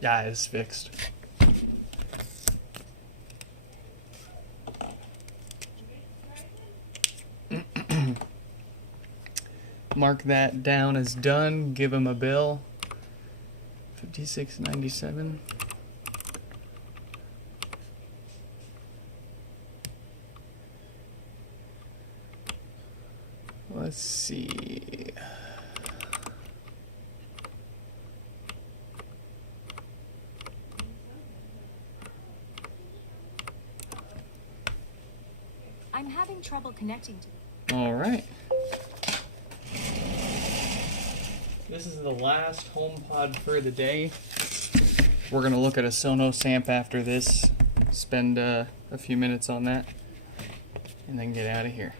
Yeah, it's fixed. Mark that down as done. Give him a bill. $56.97. Let's see. I'm having trouble connecting to. All right. This is the last HomePod for the day. We're going to look at a Sonos amp after this, spend a few minutes on that, and then get out of here.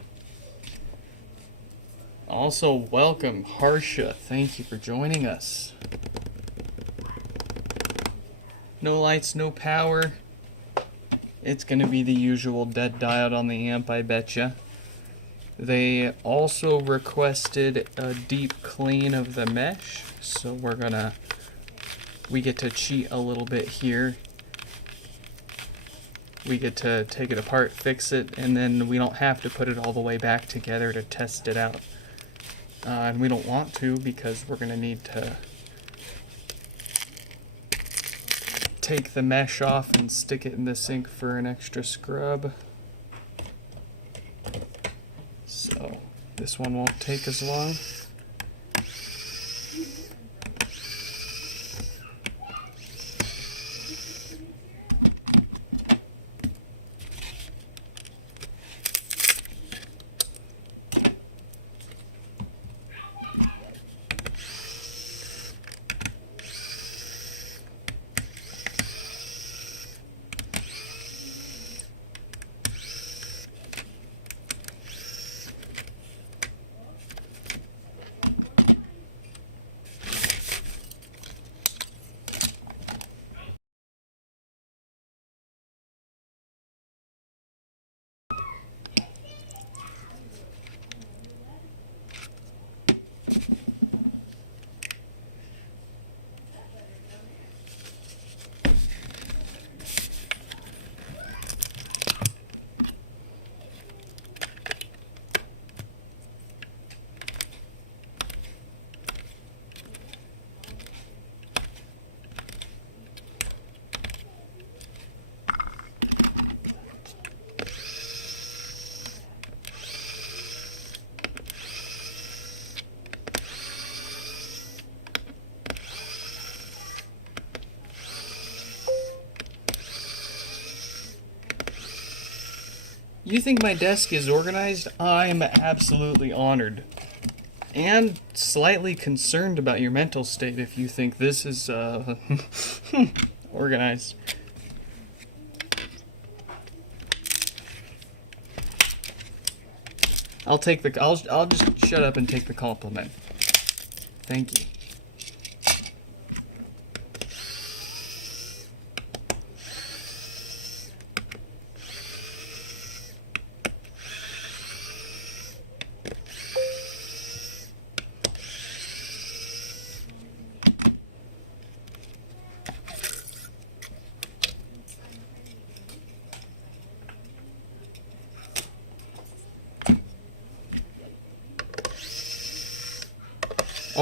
Also, welcome, Harsha. Thank you for joining us. No lights, no power. It's going to be the usual dead diode on the amp, I betcha. They also requested a deep clean of the mesh, so we get to cheat a little bit here. We get to take it apart, fix it, and then we don't have to put it all the way back together to test it out. And we don't want to because we're going to need to take the mesh off and stick it in the sink for an extra scrub. So this one won't take as long. You think my desk is organized? I'm absolutely honored. And slightly concerned about your mental state if you think this is, organized. I'll just shut up and take the compliment. Thank you.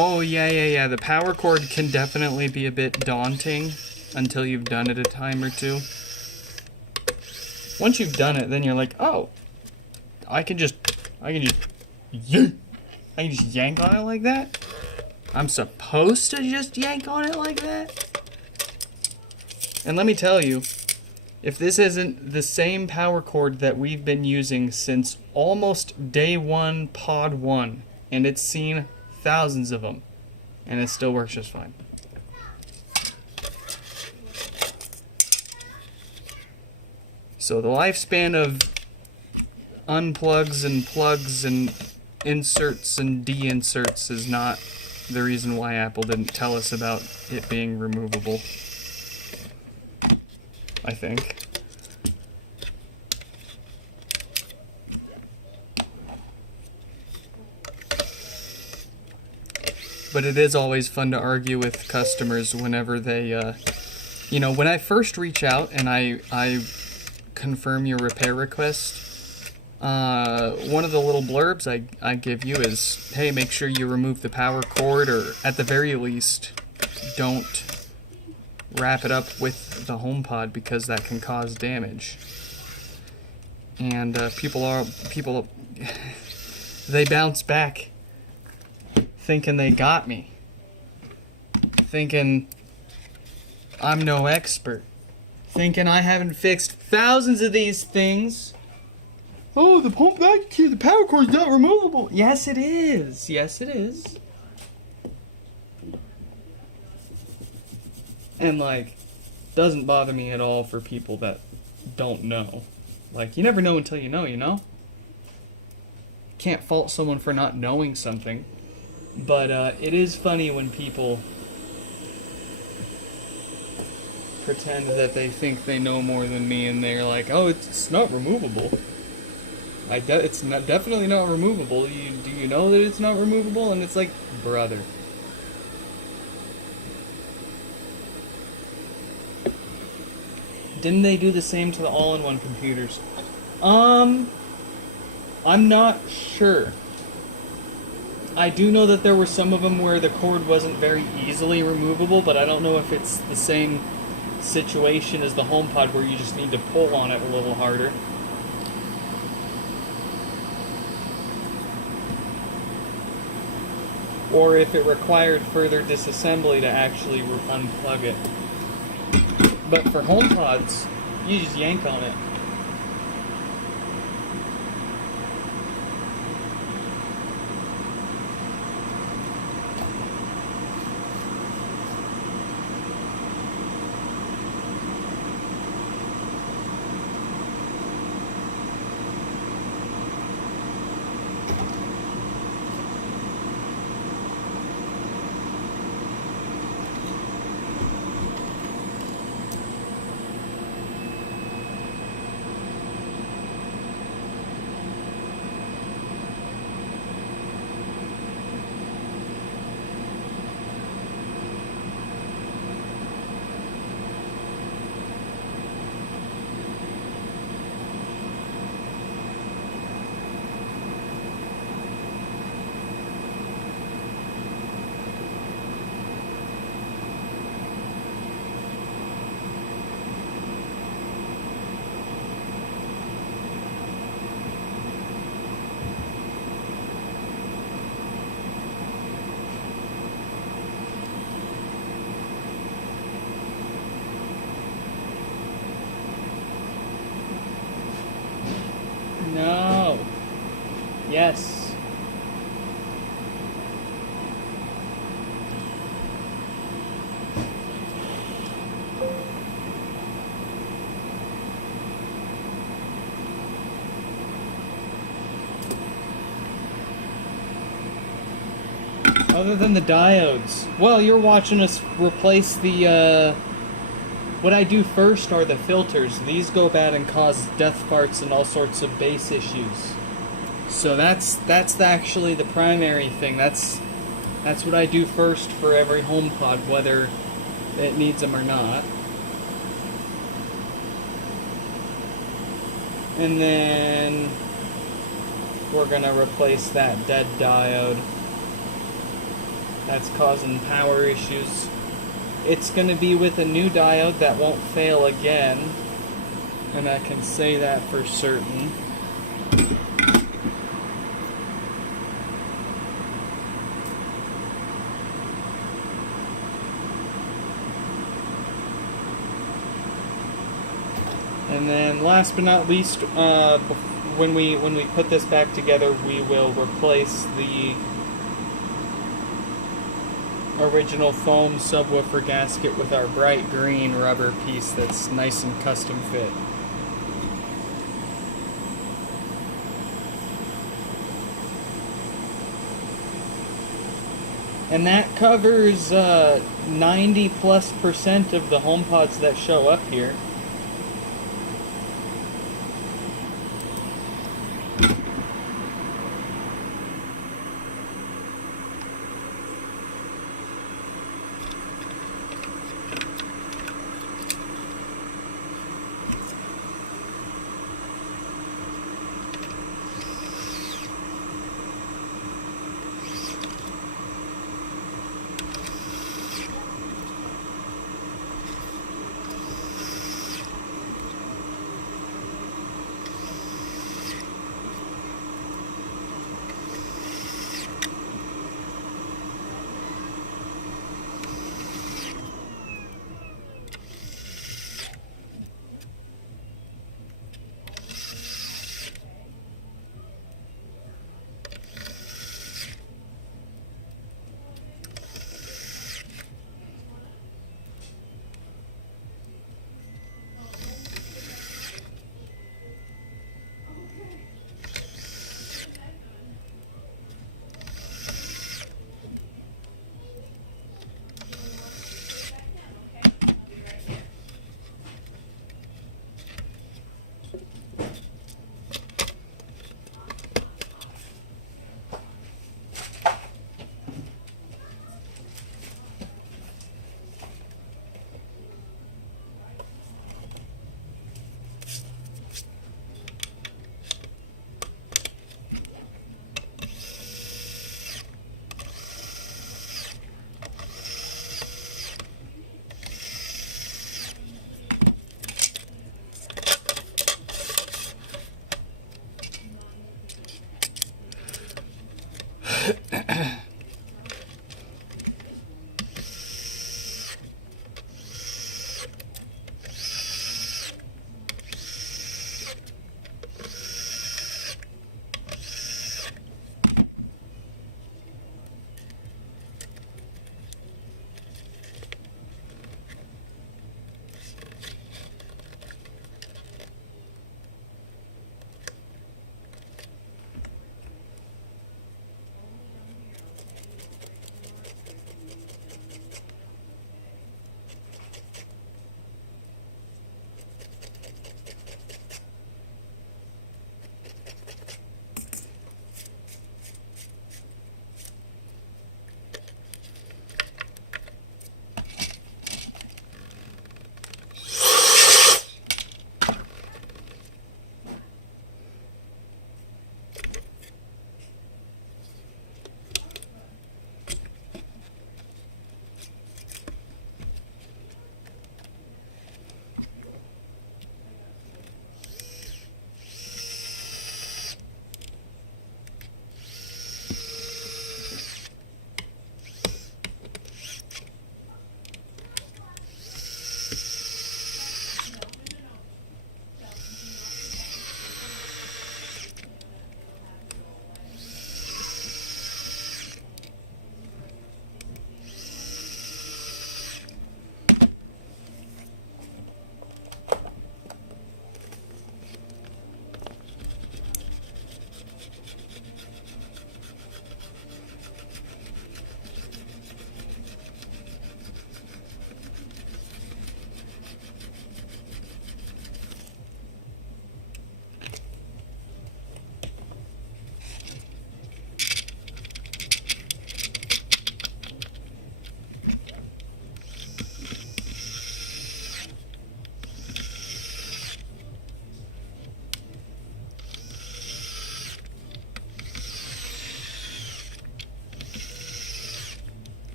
Oh, yeah. The power cord can definitely be a bit daunting until you've done it a time or two. Once you've done it, then you're like, oh, I can just yank on it like that? I'm supposed to just yank on it like that? And let me tell you, if this isn't the same power cord that we've been using since almost day one, pod one, and it's seen thousands of them, and it still works just fine. So the lifespan of unplugs and plugs and inserts and de-inserts is not the reason why Apple didn't tell us about it being removable, I think. But it is always fun to argue with customers whenever they, when I first reach out and I confirm your repair request, one of the little blurbs I give you is, hey, make sure you remove the power cord, or at the very least, don't wrap it up with the HomePod because that can cause damage. And people they bounce back thinking they got me, thinking I'm no expert, thinking I haven't fixed thousands of these things. Oh, the power cord's not removable. Yes, it is. Yes, it is. And doesn't bother me at all for people that don't know. You never know until you know, you know? Can't fault someone for not knowing something. But it is funny when people pretend that they think they know more than me, and they're like, "Oh, it's not removable." It's definitely not removable. Do you know that it's not removable? And it's like, brother. Didn't they do the same to the all-in-one computers? I'm not sure. I do know that there were some of them where the cord wasn't very easily removable, but I don't know if it's the same situation as the HomePod where you just need to pull on it a little harder. Or if it required further disassembly to actually unplug it. But for HomePods, you just yank on it. No. Yes. Other than the diodes. Well, you're watching us replace the, what I do first are the filters. These go bad and cause death farts and all sorts of bass issues. So that's actually the primary thing. That's what I do first for every HomePod, whether it needs them or not. And then we're gonna replace that dead diode. That's causing power issues. It's going to be with a new diode that won't fail again, and I can say that for certain. And then last but not least, when we put this back together, we will replace the original foam subwoofer gasket with our bright green rubber piece that's nice and custom fit. And that covers 90+% of the HomePods that show up here.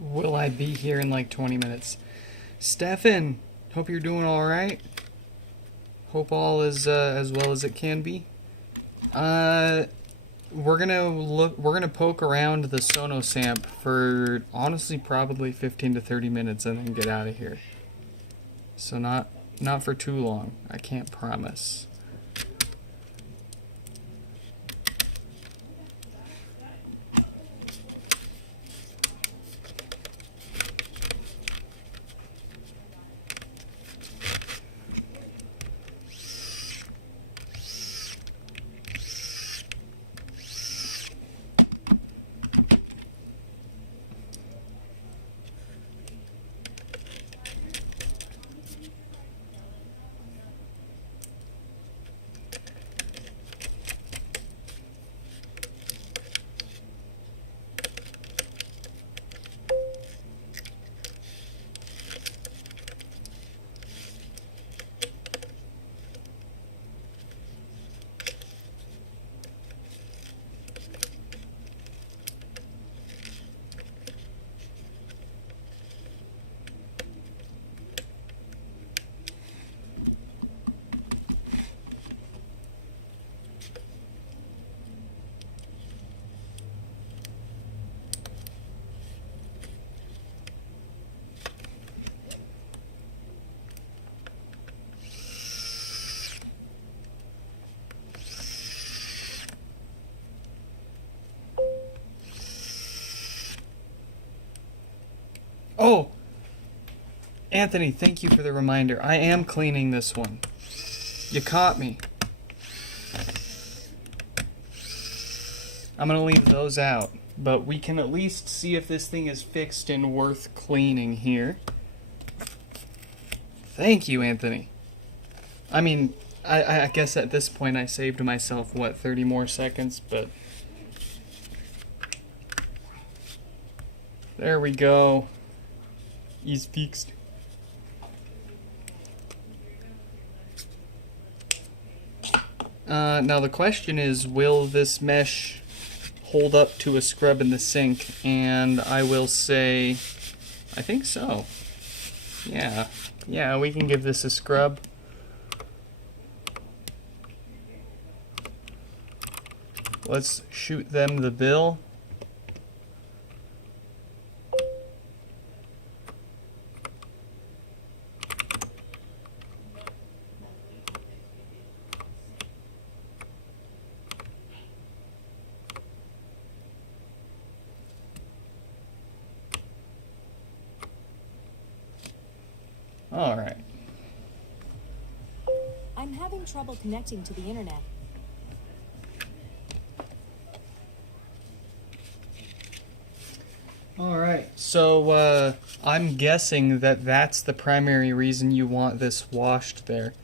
Will I be here in like 20 minutes? Stefan, hope you're doing all right. Hope all is as well as it can be. We're gonna poke around the Sonos amp for honestly probably 15 to 30 minutes and then get out of here. So not for too long. I can't promise. Oh, Anthony, thank you for the reminder. I am cleaning this one. You caught me. I'm gonna leave those out, but we can at least see if this thing is fixed and worth cleaning here. Thank you, Anthony. I mean, I guess at this point I saved myself, what, 30 more seconds, but... There we go. He's fixed. Now the question is, will this mesh hold up to a scrub in the sink? And I will say, I think so. Yeah, we can give this a scrub. Let's shoot them the bill. All right. I'm having trouble connecting to the internet. All right. So I'm guessing that that's the primary reason you want this washed there.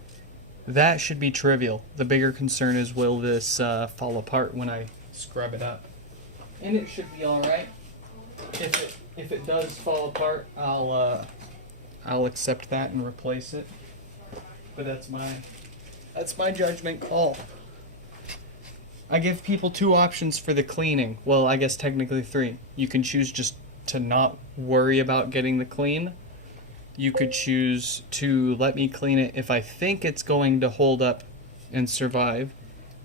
That should be trivial. The bigger concern is, will this fall apart when I scrub it up? And it should be all right. If it does fall apart, I'll accept that and replace it. But that's my judgment call. I give people two options for the cleaning. Well, I guess technically three. You can choose just to not worry about getting the clean. You could choose to let me clean it if I think it's going to hold up and survive.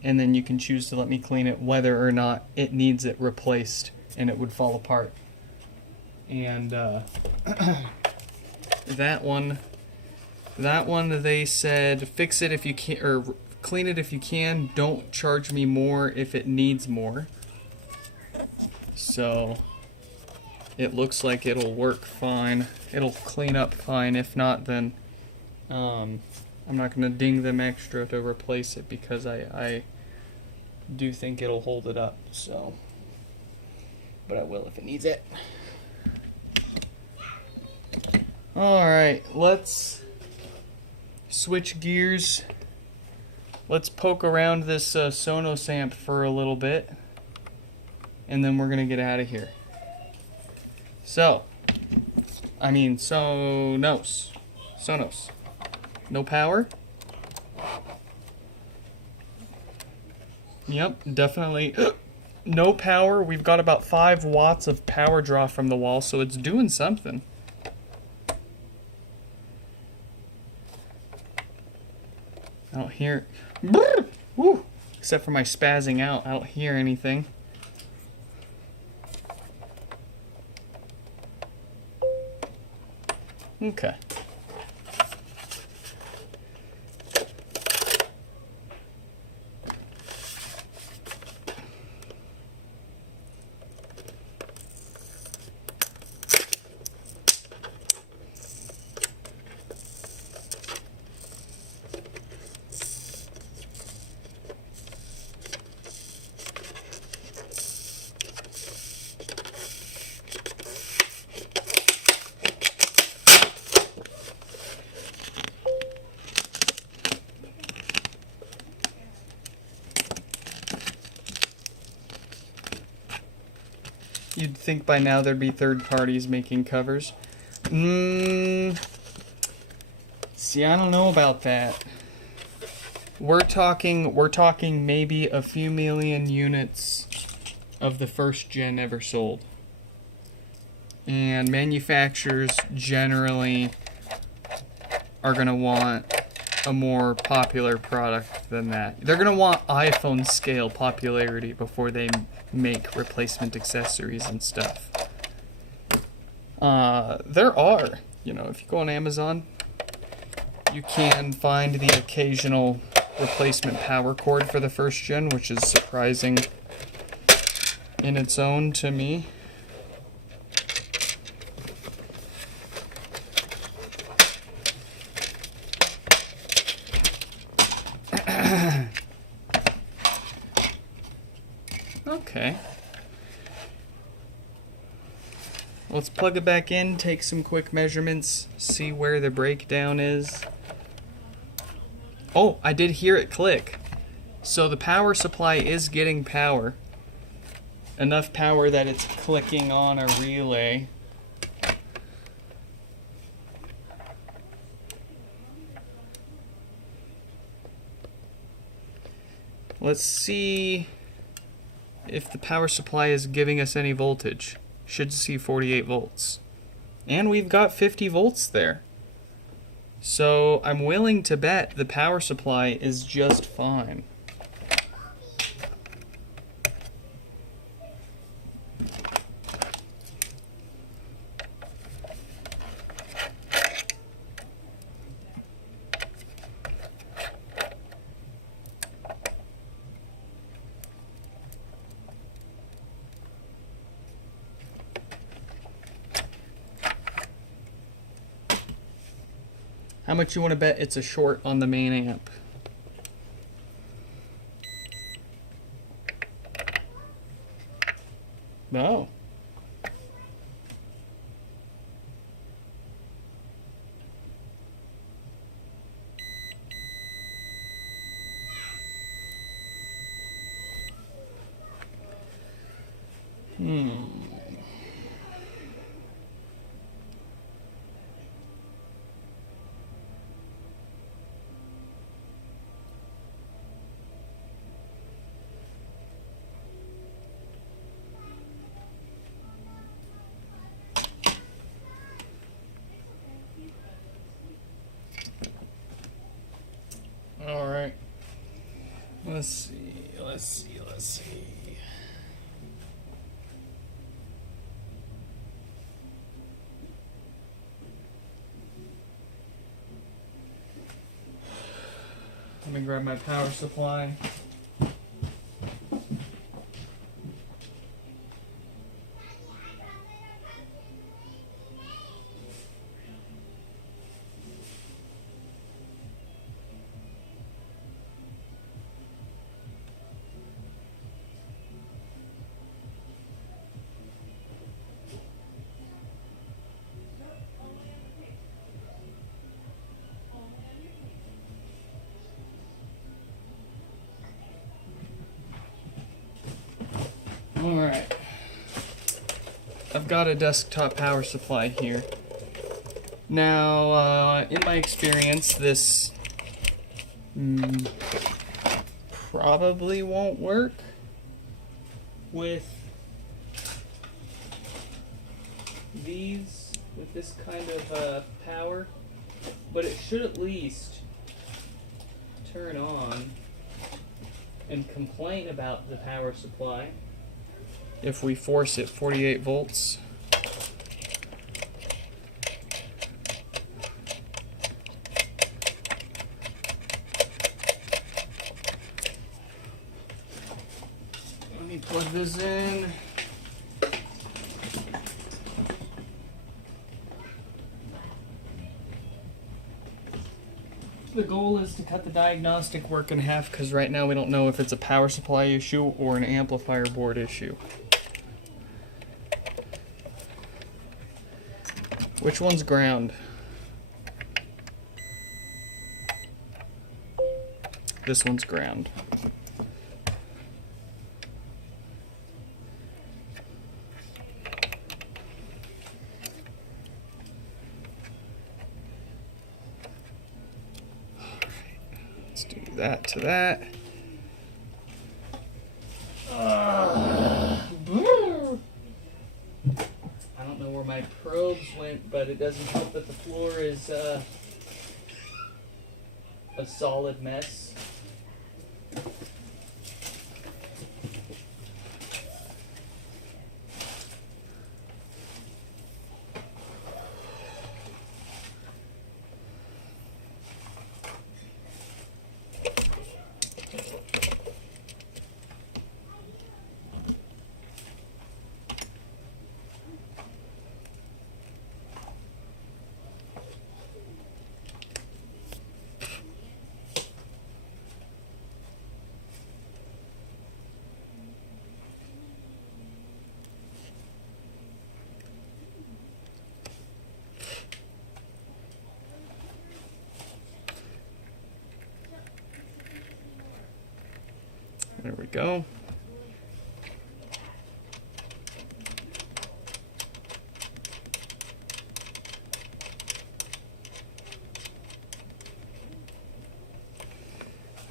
And then you can choose to let me clean it whether or not it needs it replaced and it would fall apart. And that one they said fix it if you can, or clean it if you can. Don't charge me more if it needs more. So it looks like it'll work fine. It'll clean up fine. If not, then I'm not gonna ding them extra to replace it because I do think it'll hold it up. So, but I will if it needs it. Alright, let's switch gears. Let's poke around this Sonos amp for a little bit. And then we're going to get out of here. So, Sonos. No power? Yep, definitely no power. We've got about 5 watts of power draw from the wall, so it's doing something. I don't hear... Woo! Except for my spazzing out, I don't hear anything. Okay. You'd think by now there'd be third parties making covers. See, I don't know about that. We're talking maybe a few million units of the first gen ever sold. And manufacturers generally are going to want a more popular product than that. They're going to want iPhone scale popularity before they make replacement accessories and stuff. There are, if you go on Amazon, you can find the occasional replacement power cord for the first gen, which is surprising in its own to me. Okay. Let's plug it back in, take some quick measurements, see where the breakdown is. Oh, I did hear it click. So the power supply is getting power. Enough power that it's clicking on a relay. Let's see if the power supply is giving us any voltage. Should see 48 volts. And we've got 50 volts there. So I'm willing to bet the power supply is just fine. How much you want to bet it's a short on the main amp? No. All right. Let's see. Let me grab my power supply. Alright, I've got a desktop power supply here. Now, in my experience, this probably won't work. with these, with this kind of power, but it should at least turn on and complain about the power supply if we force it 48 volts. Let me plug this in. The goal is to cut the diagnostic work in half because right now we don't know if it's a power supply issue or an amplifier board issue. Which one's ground? This one's ground. Let's do that to that. I don't know where my probes went, but it doesn't help that the floor is a solid mess. There we go.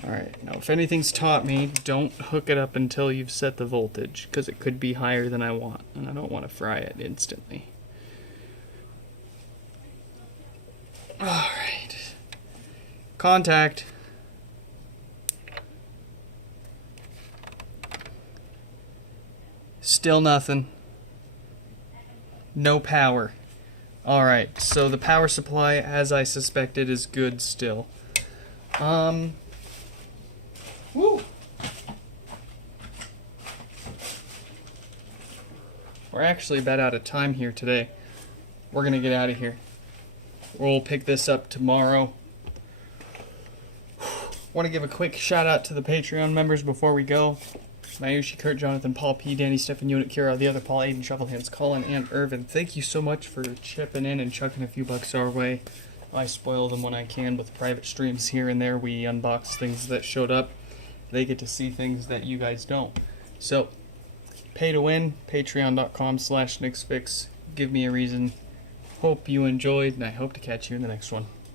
Alright, now if anything's taught me, don't hook it up until you've set the voltage, because it could be higher than I want, and I don't want to fry it instantly. Alright. Contact. Still nothing. No power. Alright, so the power supply, as I suspected, is good still. Woo! We're actually about out of time here today. We're gonna get out of here. We'll pick this up tomorrow. Want to give a quick shout out to the Patreon members before we go. Mayushi, Kurt, Jonathan, Paul P, Danny, Stephen, Unit, Kira, the other Paul, Aiden, Shovelhands, Colin, and Irvin. Thank you so much for chipping in and chucking a few bucks our way. I spoil them when I can with private streams here and there. We unbox things that showed up. They get to see things that you guys don't. So, pay to win, patreon.com/NixFix. Give me a reason. Hope you enjoyed, and I hope to catch you in the next one.